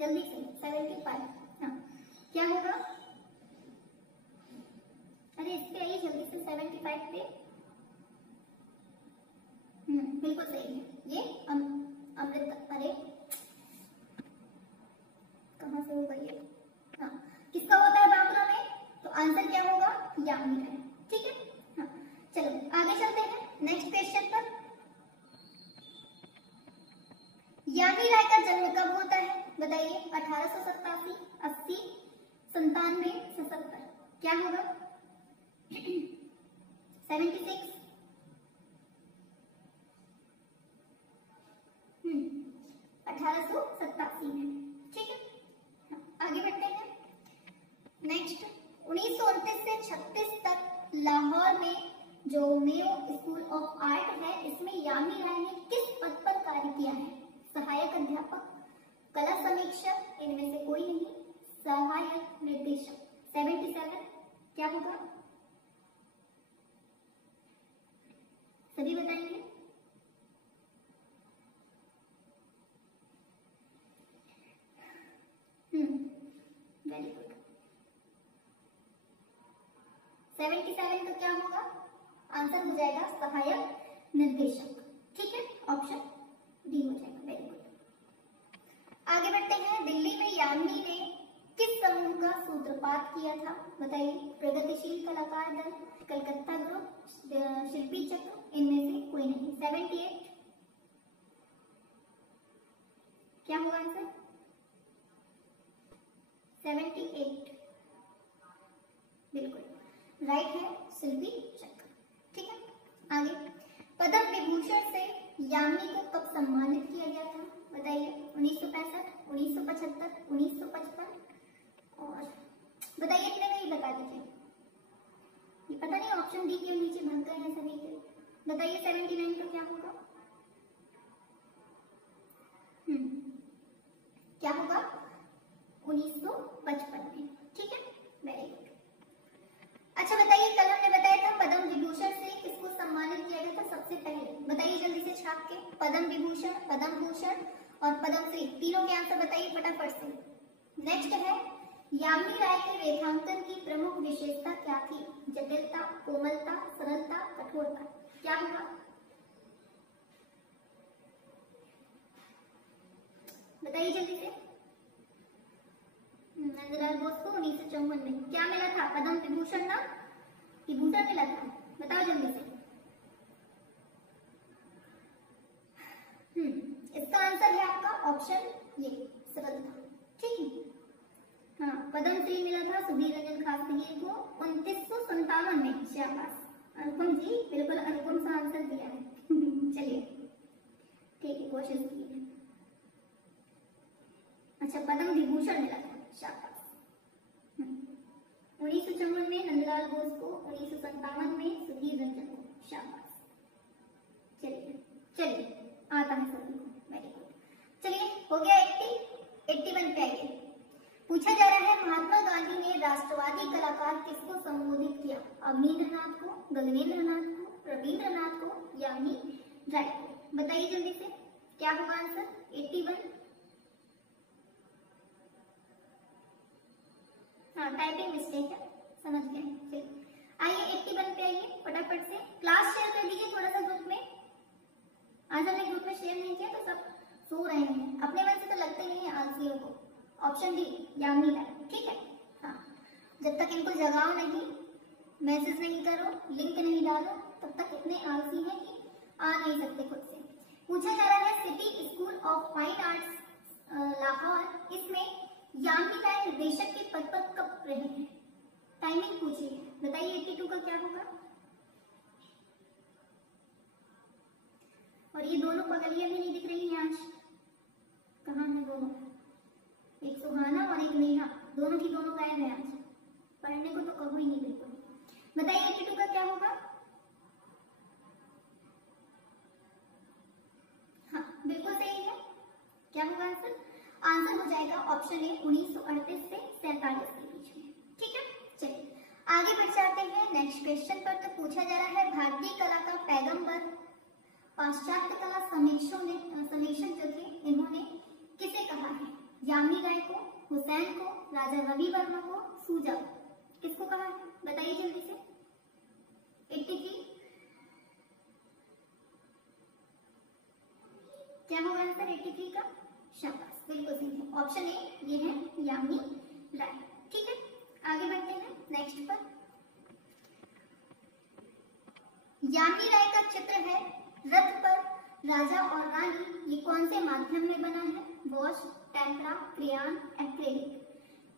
जल्दी से। 75 हाँ, क्या होगा? अरे इस पे आइए जल्दी से, 75 पे। बिल्कुल सही है, ये अमृत। अरे कहाँ से होगा ये? हाँ, किसका होता है बांकुड़ा में? तो आंसर क्या होगा? यामिनी राय। ठीक है, हाँ चलो आगे चलते हैं नेक्स्ट क्वेश्चन पर। यामिनी राय का जन्म कब होता है? बताइए। 1887, 80, 97, 77। क्या होगा? 76 1887 में। ठीक है, आगे बढ़ते हैं। नेक्स्ट, 1929 से 36 तक लाहौर में जो मेयो स्कूल ऑफ आर्ट है, इसमें यामिनी राय ने किस पद पर कार्य किया है? सहायक अध्यापक, कला समीक्षक, इनमें से कोई नहीं, सहायक निर्देशक। 77 क्या होगा? सभी बताएंगे। Very good. 77 तो क्या होगा? आंसर हो जाएगा सहायक निर्देशक। ठीक है, ऑप्शन डी हो जाएगा। Very good. आगे बढ़ते हैं। दिल्ली में यामिनी ने किस समूह का सूत्रपात किया था? बताइए। प्रगतिशील कलाकार दल, कलकत्ता ग्रुप, शिल्पी चक्र, इनमें से कोई नहीं। 78 क्या होगा आंसर? 78 बिल्कुल राइट है, शिल्पी चक्र। ठीक है, आगे। पद्म विभूषण से यामिनी को कब सम्मानित किया गया था? बताइए। 1965, 1975, 1955 और बताइए, इतने में ही बता दीजिए। ये पता नहीं ऑप्शन डी के नीचे भाग गए हैं सभी के। बताइए 79 का क्या होगा? क्या होगा? 1955 में। ठीक है, वेरी गुड। अच्छा बताइए, कल हमने बताया था पद्म विभूषण से किसको सम्मानित किया गया था सबसे पहले? बताइए जल्दी से छाप के। पद्म विभूषण, पद्म भूषण और पद्म श्री, तीनों के आंसर बताइए फटाफट से। नेक्स्ट है, यामिनी राय के रेखांकन की प्रमुख विशेषता क्या थी? जटिलता, कोमलता, सरलता, कठोरता। क्या होगा? बताइए जल्दी से। नंदलाल बोस को 1954 में क्या मिला था? पद्म विभूषण ना, विभूषण मिला था? बताओ जल्दी से। इसका आंसर है आपका ऑप्शन ये, सरलता। ठीक है, हाँ, पद्म श्री मिला था सुधीर रंजन खासगी को 1957 में। शाबाश अनुपम जी, बिल्कुल अनुपम सा आंसर दिया है। चलिए ठीक है, कोशिश की है। अच्छा, पद्म विभूषण मिला था, शाबाश। 1954 में नंदलाल बोस को, 1957 में सुधीर रंजन को, शाबाश। चलिए चलिए, आता है सभी को, वेरी गुड। चलिए हो गया 80, 81 पे आइए। पूछा जा रहा है, महात्मा गांधी ने राष्ट्रवादी कलाकार किसको संबोधित किया? अवनींद्रनाथ को, गगनेंद्रनाथ को, रविंद्रनाथ को, यामिनी राय को। बताइए जल्दी से, क्या होगा आंसर? 81। हाँ, टाइपिंग मिस्टेक है, समझ गए। चलिए आइए 81 पे आइए फटाफट से। क्लास शेयर कर दीजिए थोड़ा सा ग्रुप में। आज हमने ग्रुप में शेयर नहीं किया तो सब सो रहे हैं, अपने मन से तो लगते नहीं है आलसियों को। ऑप्शन डी, यामिनी राय। ठीक है, हाँ, जब तक इनको जगाओ नहीं, मैसेज नहीं करो, लिंक नहीं डालो, तब तक इतने आलसी हैं कि आ नहीं सकते खुद से। पूछा जा रहा है, city school of fine arts Lahore, इसमें यामिनी राय निर्देशक के पद पर कब रहे हैं? टाइमिंग पूछिए, बताइए 82 का क्या होगा? और ये दोनों पगलियां भी नहीं दिख रही हैं आज, कहाँ है दोनों? एक सुहाना और एक नेहा, दोनों की दोनों गायब है आज। पढ़ने को तो कहो ही नहीं बिल्कुल। बताइए 82 का क्या होगा? हाँ बिल्कुल सही है। क्या होगा आंसर? आंसर हो जाएगा ऑप्शन ए, 1938 से 47 के बीच में। ठीक है, चलिए आगे बढ़ जाते हैं नेक्स्ट क्वेश्चन पर। तो पूछा जा रहा है, भारतीय कला का पैगंबर पाश्चात्य कला समीक्षक जो थे, इन्होंने किसे कहा है? यामिनी राय को, हुसैन को, राजा रवि वर्मा को, सूजा को। किसको कहा है? बताइए जल्दी से। 83 क्या होगा आंसर 83 का? शाबाश, बिल्कुल सही है, ऑप्शन ए ये है यामिनी राय। ठीक है, आगे बढ़ते हैं नेक्स्ट पर। यामिनी राय का चित्र है रथ पर राजा और रानी, ये कौन से माध्यम में बना है? Wash, tempera, crayon, acrylic.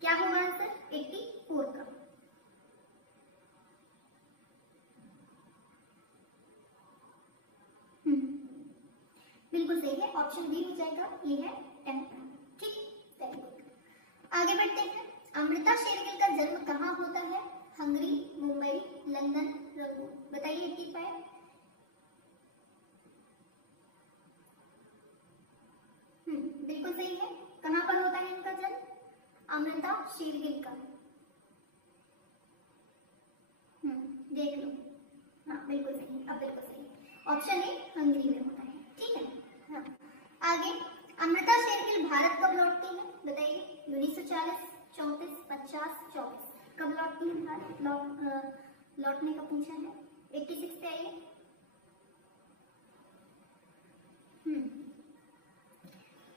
क्या होगा आंसर 84 का? बिल्कुल सही है, ऑप्शन बी हो जाएगा, ये है टेम्परा। ठीक, वेरी गुड। आगे बढ़ते हैं। अमृता शेरगिल का जन्म कहाँ होता है? Hungary, Mumbai, London, Rangoon. बताइए 85। बिल्कुल सही है। कहाँ पर होता है इनका जन्म? अमृता शेरगिल का। देख लो, हाँ बिल्कुल सही, अब बिल्कुल सही, ऑप्शन ए हंगरी में होता है। ठीक है, हाँ आगे। अमृता शेरगिल भारत कब लौटती है? बताइए। 1940, 34, 50, 24। कब लौटती है भारत? लौटने का पूछा है। 86 पे आइए।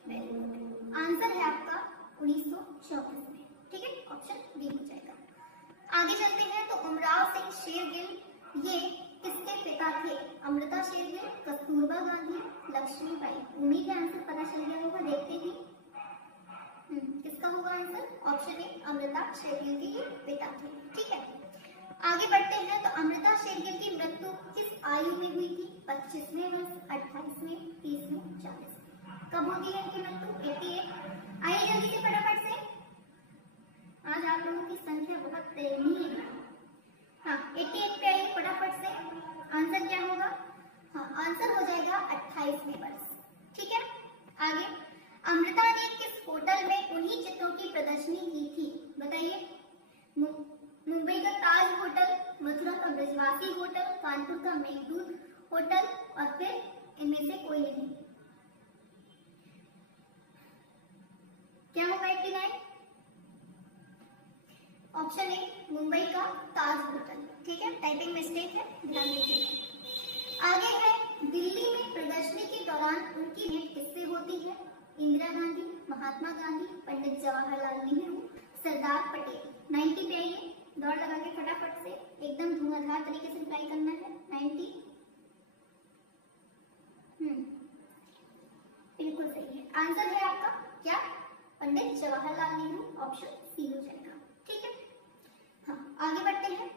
वेरी गुड, आंसर है आपका 1934 में। ठीक है, ऑप्शन बी हो जाएगा। आगे चलते हैं तो उमराव सिंह शेरगिल ये किसके पिता थे? अमृता शेरगिल, कस्तूरबा गांधी, लक्ष्मीबाई। उम्मीद है आंसर पता चल गया होगा, देखते ही किसका होगा answer? Option A, Amrita Shergil के ये पिता थे। ठीक है, आगे बढ़ते हैं तो अमृता शेरगिल की मृत्यु किस आयु में हुई थी? 25वें वर्ष, 28वें, 30वें, 40वें। कब होती है इनकी मृत्यु? 88। आइए जल्दी से फटाफट से, आज आप लोगों की संख्या बहुत तेजी है। हाँ, 88 पे आइए फटाफट से। आंसर क्या होगा? हाँ, आंसर हो जाएगा 28वें वर्ष। ठीक है, आगे अमृता ने किस होटल में उन्हीं चित्रों की प्रदर्शनी की थी? बताइए। मुंबई का ताज होटल, मथुरा का ब्रजवासी होटल, कानपुर का मेघदूत होटल और फिर इनमें से कोई नहीं। क्या होगा 89? ऑप्शन ए, मुंबई का ताज होटल। ठीक है, टाइपिंग मिस्टेक है, ध्यान दीजिएगा। आगे है दिल्ली में प्रदर्शनी के दौरान उनकी भेंट किससे होती है? इंदिरा गांधी, महात्मा गांधी, पंडित जवाहरलाल नेहरू, सरदार पटेल। 90 पे आइए, दौड़ लगा के फटाफट से एकदम धुआंधार तरीके से रिप्लाई करना है। 90 बिल्कुल सही है। आंसर है आपका क्या? पंडित जवाहरलाल नेहरू, ऑप्शन सी हो जाएगा। ठीक है, हाँ आगे बढ़ते हैं।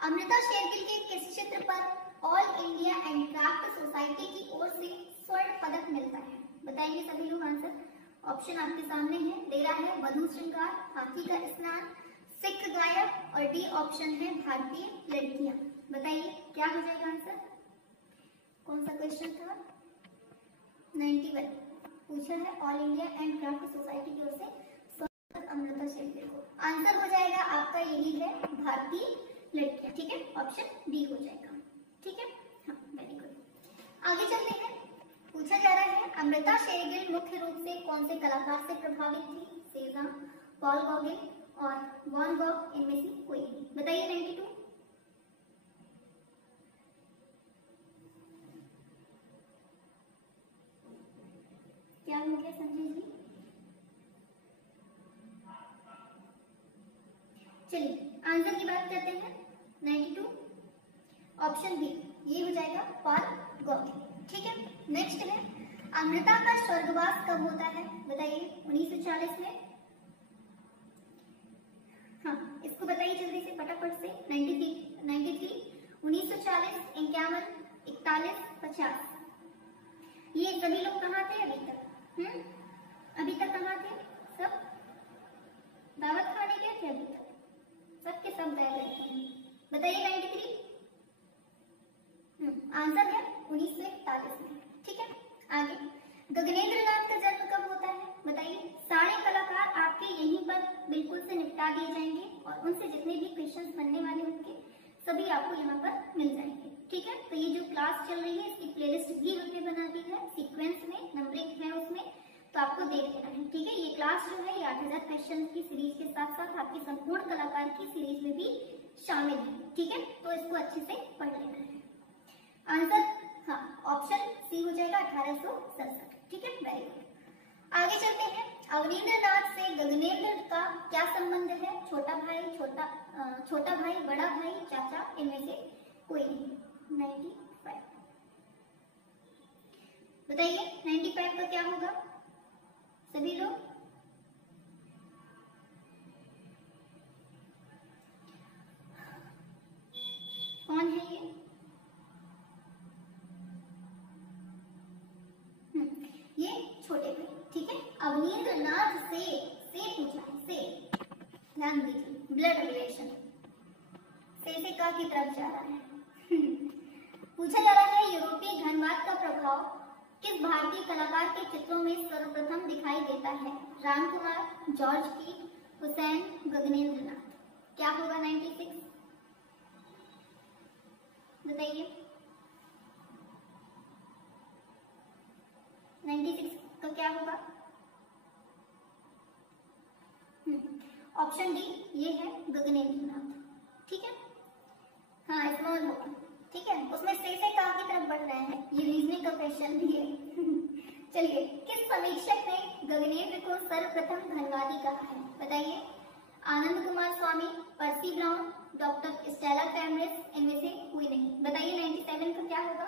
अमृता शेरगिल के किस चित्र पर all India and craft society की ओर से स्वर्ण पदक मिलता है? बताएंगे सभी लोग आंसर। ऑप्शन आपके सामने है, दे रहा है वधु श्रृंगार, हाथी का स्नान, सिख गायक और डी ऑप्शन है भारतीय लड़कियां। बताइए क्या हो जाएगा आंसर? कौन सा क्वेश्चन था? 91 पूछा है all India and craft society की ओर से स्वर्ण अमृता शेरगिल को। आंसर हो जाएगा आपका यही है, भारतीय लड़कियां। ठीक है, ऑप्शन डी हो जाएगा। ठीक है, हाँ वेरी गुड। आगे चलते हैं, पूछा जा रहा है अमृता शेरगिल मुख्य रूप से कौन से कलाकार से प्रभावित थी? सेज़ान, पॉल गॉगिन और वॉन गॉग, इनमें से कोई नहीं। बताइए 92। क्या हो गया संजय जी? चलिए आंसर की बात करते हैं। 92 ऑप्शन बी, ये हो जाएगा पॉल गॉगिन। ठीक है, नेक्स्ट है अमृता का स्वर्गवास कब होता है? बताइए। 1940 में। हाँ, इसको बताइए जल्दी से फटाफट से। 93, 1940, 51, 41, 50। ये सभी लोग कहाँ थे अभी तक? अभी तक कहाँ थे सब? दावत खाने गए थे अभी तक? सबके सब गए थे। बताइए 93। आंसर है 1941 में। ठीक है, आगे गगनेंद्र नाथ का जन्म कब होता है? बताइए। सारे कलाकार आपके यहीं पर बिल्कुल से निपटा दिए जाएंगे और उनसे जितने भी क्वेश्चंस बनने वाले होंगे सभी आपको यहाँ पर मिल जाएंगे। ठीक है, तो ये जो क्लास चल रही है इसकी प्लेलिस्ट भी हमने बना दी है, सीक्वेंस में नंबरिंग है उसमें, तो आपको देख लेना है। ठीक है, ये क्लास जो है ये 8000 क्वेश्चन की सीरीज के साथ साथ आपकी संपूर्ण कलाकार की सीरीज में भी शामिल है। ठीक है, तो इसको अच्छे से पढ़ लेना है। आंसर हाँ ऑप्शन सी हो जाएगा, 1867। ठीक है, वेरी गुड। आगे चलते हैं, अवनींद्र नाथ से गगनेंद्र का क्या संबंध है? छोटा भाई, छोटा भाई, बड़ा भाई, चाचा, इनमें से कोई नहीं। 95 बताइए 95 का क्या होगा सभी लोग? कौन है ये? ये छोटे भाई। ठीक है, अवनींद्र नाथ से पूछा है, से ध्यान दीजिए, ब्लड रिलेशन से का की तरफ जा रहा है। पूछा जा रहा है यूरोपीय घनवाद का प्रभाव किस भारतीय कलाकार के चित्रों में सर्वप्रथम दिखाई देता है? रामकुमार, जॉर्ज की, हुसैन, गगनेंद्र नाथ। क्या होगा 96? बताइए। 96 तो क्या होगा? ऑप्शन डी, ये है गगनेंद्र नाथ। ठीक है, हाँ स्मॉल होगा। ठीक है, उसमें से कहाँ की तरफ बढ़ रहे हैं, ये रीजनिंग का क्वेश्चन भी है। चलिए, किस समीक्षक ने गगनेंद्र को सर्वप्रथम धनवादी कहा है? बताइए। Anand Kumar Swami, Percy Brown, doctor Stella Cambridge, इनमें से कोई नहीं। बताइए 97 का क्या होगा?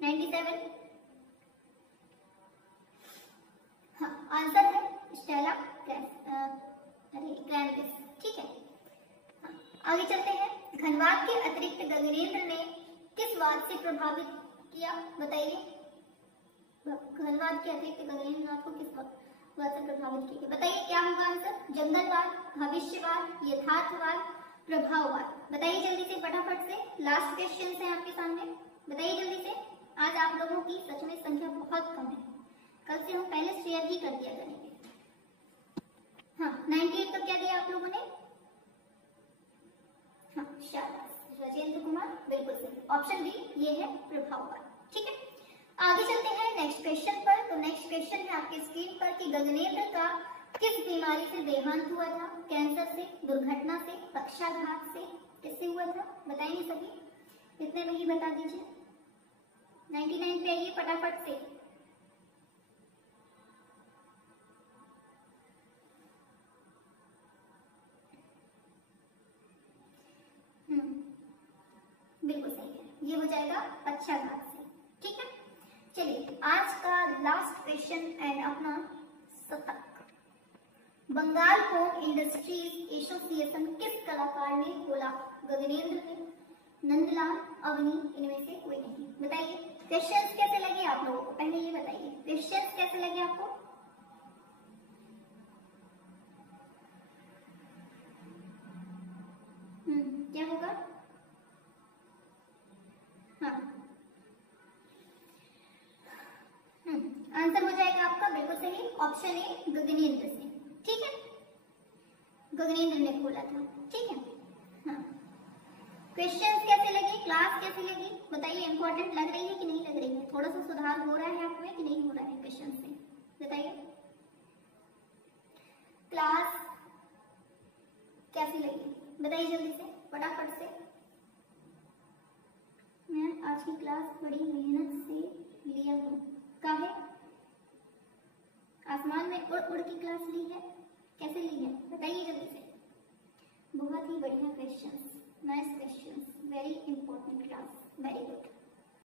97 हाँ आंसर है स्टेला कैम्ब्रिज। ठीक है, हाँ, आगे चलते हैं। घनवाद के अतिरिक्त गगनेंद्र ने किस वाद से प्रभावित किया? बताइए। घनवाद के अतिरिक्त गगनेंद्र नाथ को किस वाद से प्रभावित किया? बताइए क्या होगा आंसर? जंगलवाद, भविष्यवाद, यथार्थवाद, प्रभाववाद। बताइए जल्दी से, फटाफट से, लास्ट क्वेश्चन है आपके सामने। बताइए जल्दी से। आज आप लोगों की सच में संख्या बहुत कम है, कल से हम पहले शेयर ही कर दिया करेंगे। हाँ 98 तक क्या दिया आप लोगों ने? हाँ शाबाश राजेंद्र कुमार, बिल्कुल सही, ऑप्शन बी ये है प्रभाववाद। ठीक है, आगे चलते हैं नेक्स्ट क्वेश्चन पर। तो नेक्स्ट क्वेश्चन है आपके स्क्रीन पर कि गगनेंद्र का किस बीमारी से देहांत हुआ था? कैंसर से, दुर्घटना से, पक्षाघात से, किससे हुआ था? बताएंगे सभी, इतने में ही बता दीजिए। 99 पे आइए फटाफट से। बिल्कुल सही है, ये हो जाएगा पक्षाघात से। ठीक है, चलिए आज का लास्ट क्वेश्चन एंड अपना शतक। बंगाल फोक इंडस्ट्रीज एसोसिएशन किस कलाकार ने खोला? गगनेंद्र ने, नंदलाल, अवनी, इनमें से कोई नहीं। बताइए क्वेश्चंस कैसे लगे आप लोगों को? पहले ये बताइए क्वेश्चंस कैसे लगे आपको? क्या होगा? हाँ आंसर हो जाएगा आपका बिल्कुल सही, ऑप्शन ए गगनेंद्र से। ठीक है, गगनेंद्र ने खोला था। ठीक है, हाँ क्वेश्चंस कैसे लगे, क्लास कैसी लगी? बताइए, इंपॉर्टेंट लग रही है कि नहीं लग रही है? थोड़ा सा सुधार हो रहा है आप में कि नहीं हो रहा है क्वेश्चन से? बताइए क्लास कैसी लगी? बताइए जल्दी से, फटाफट से। मैं आज की क्लास बड़ी मेहनत से लिया हूँ। काहे? आसमान में उड़ उड़ की क्लास ली है? कैसे ली है? बताइए जल्दी से। बहुत ही बढ़िया questions, nice questions, very important class, very good.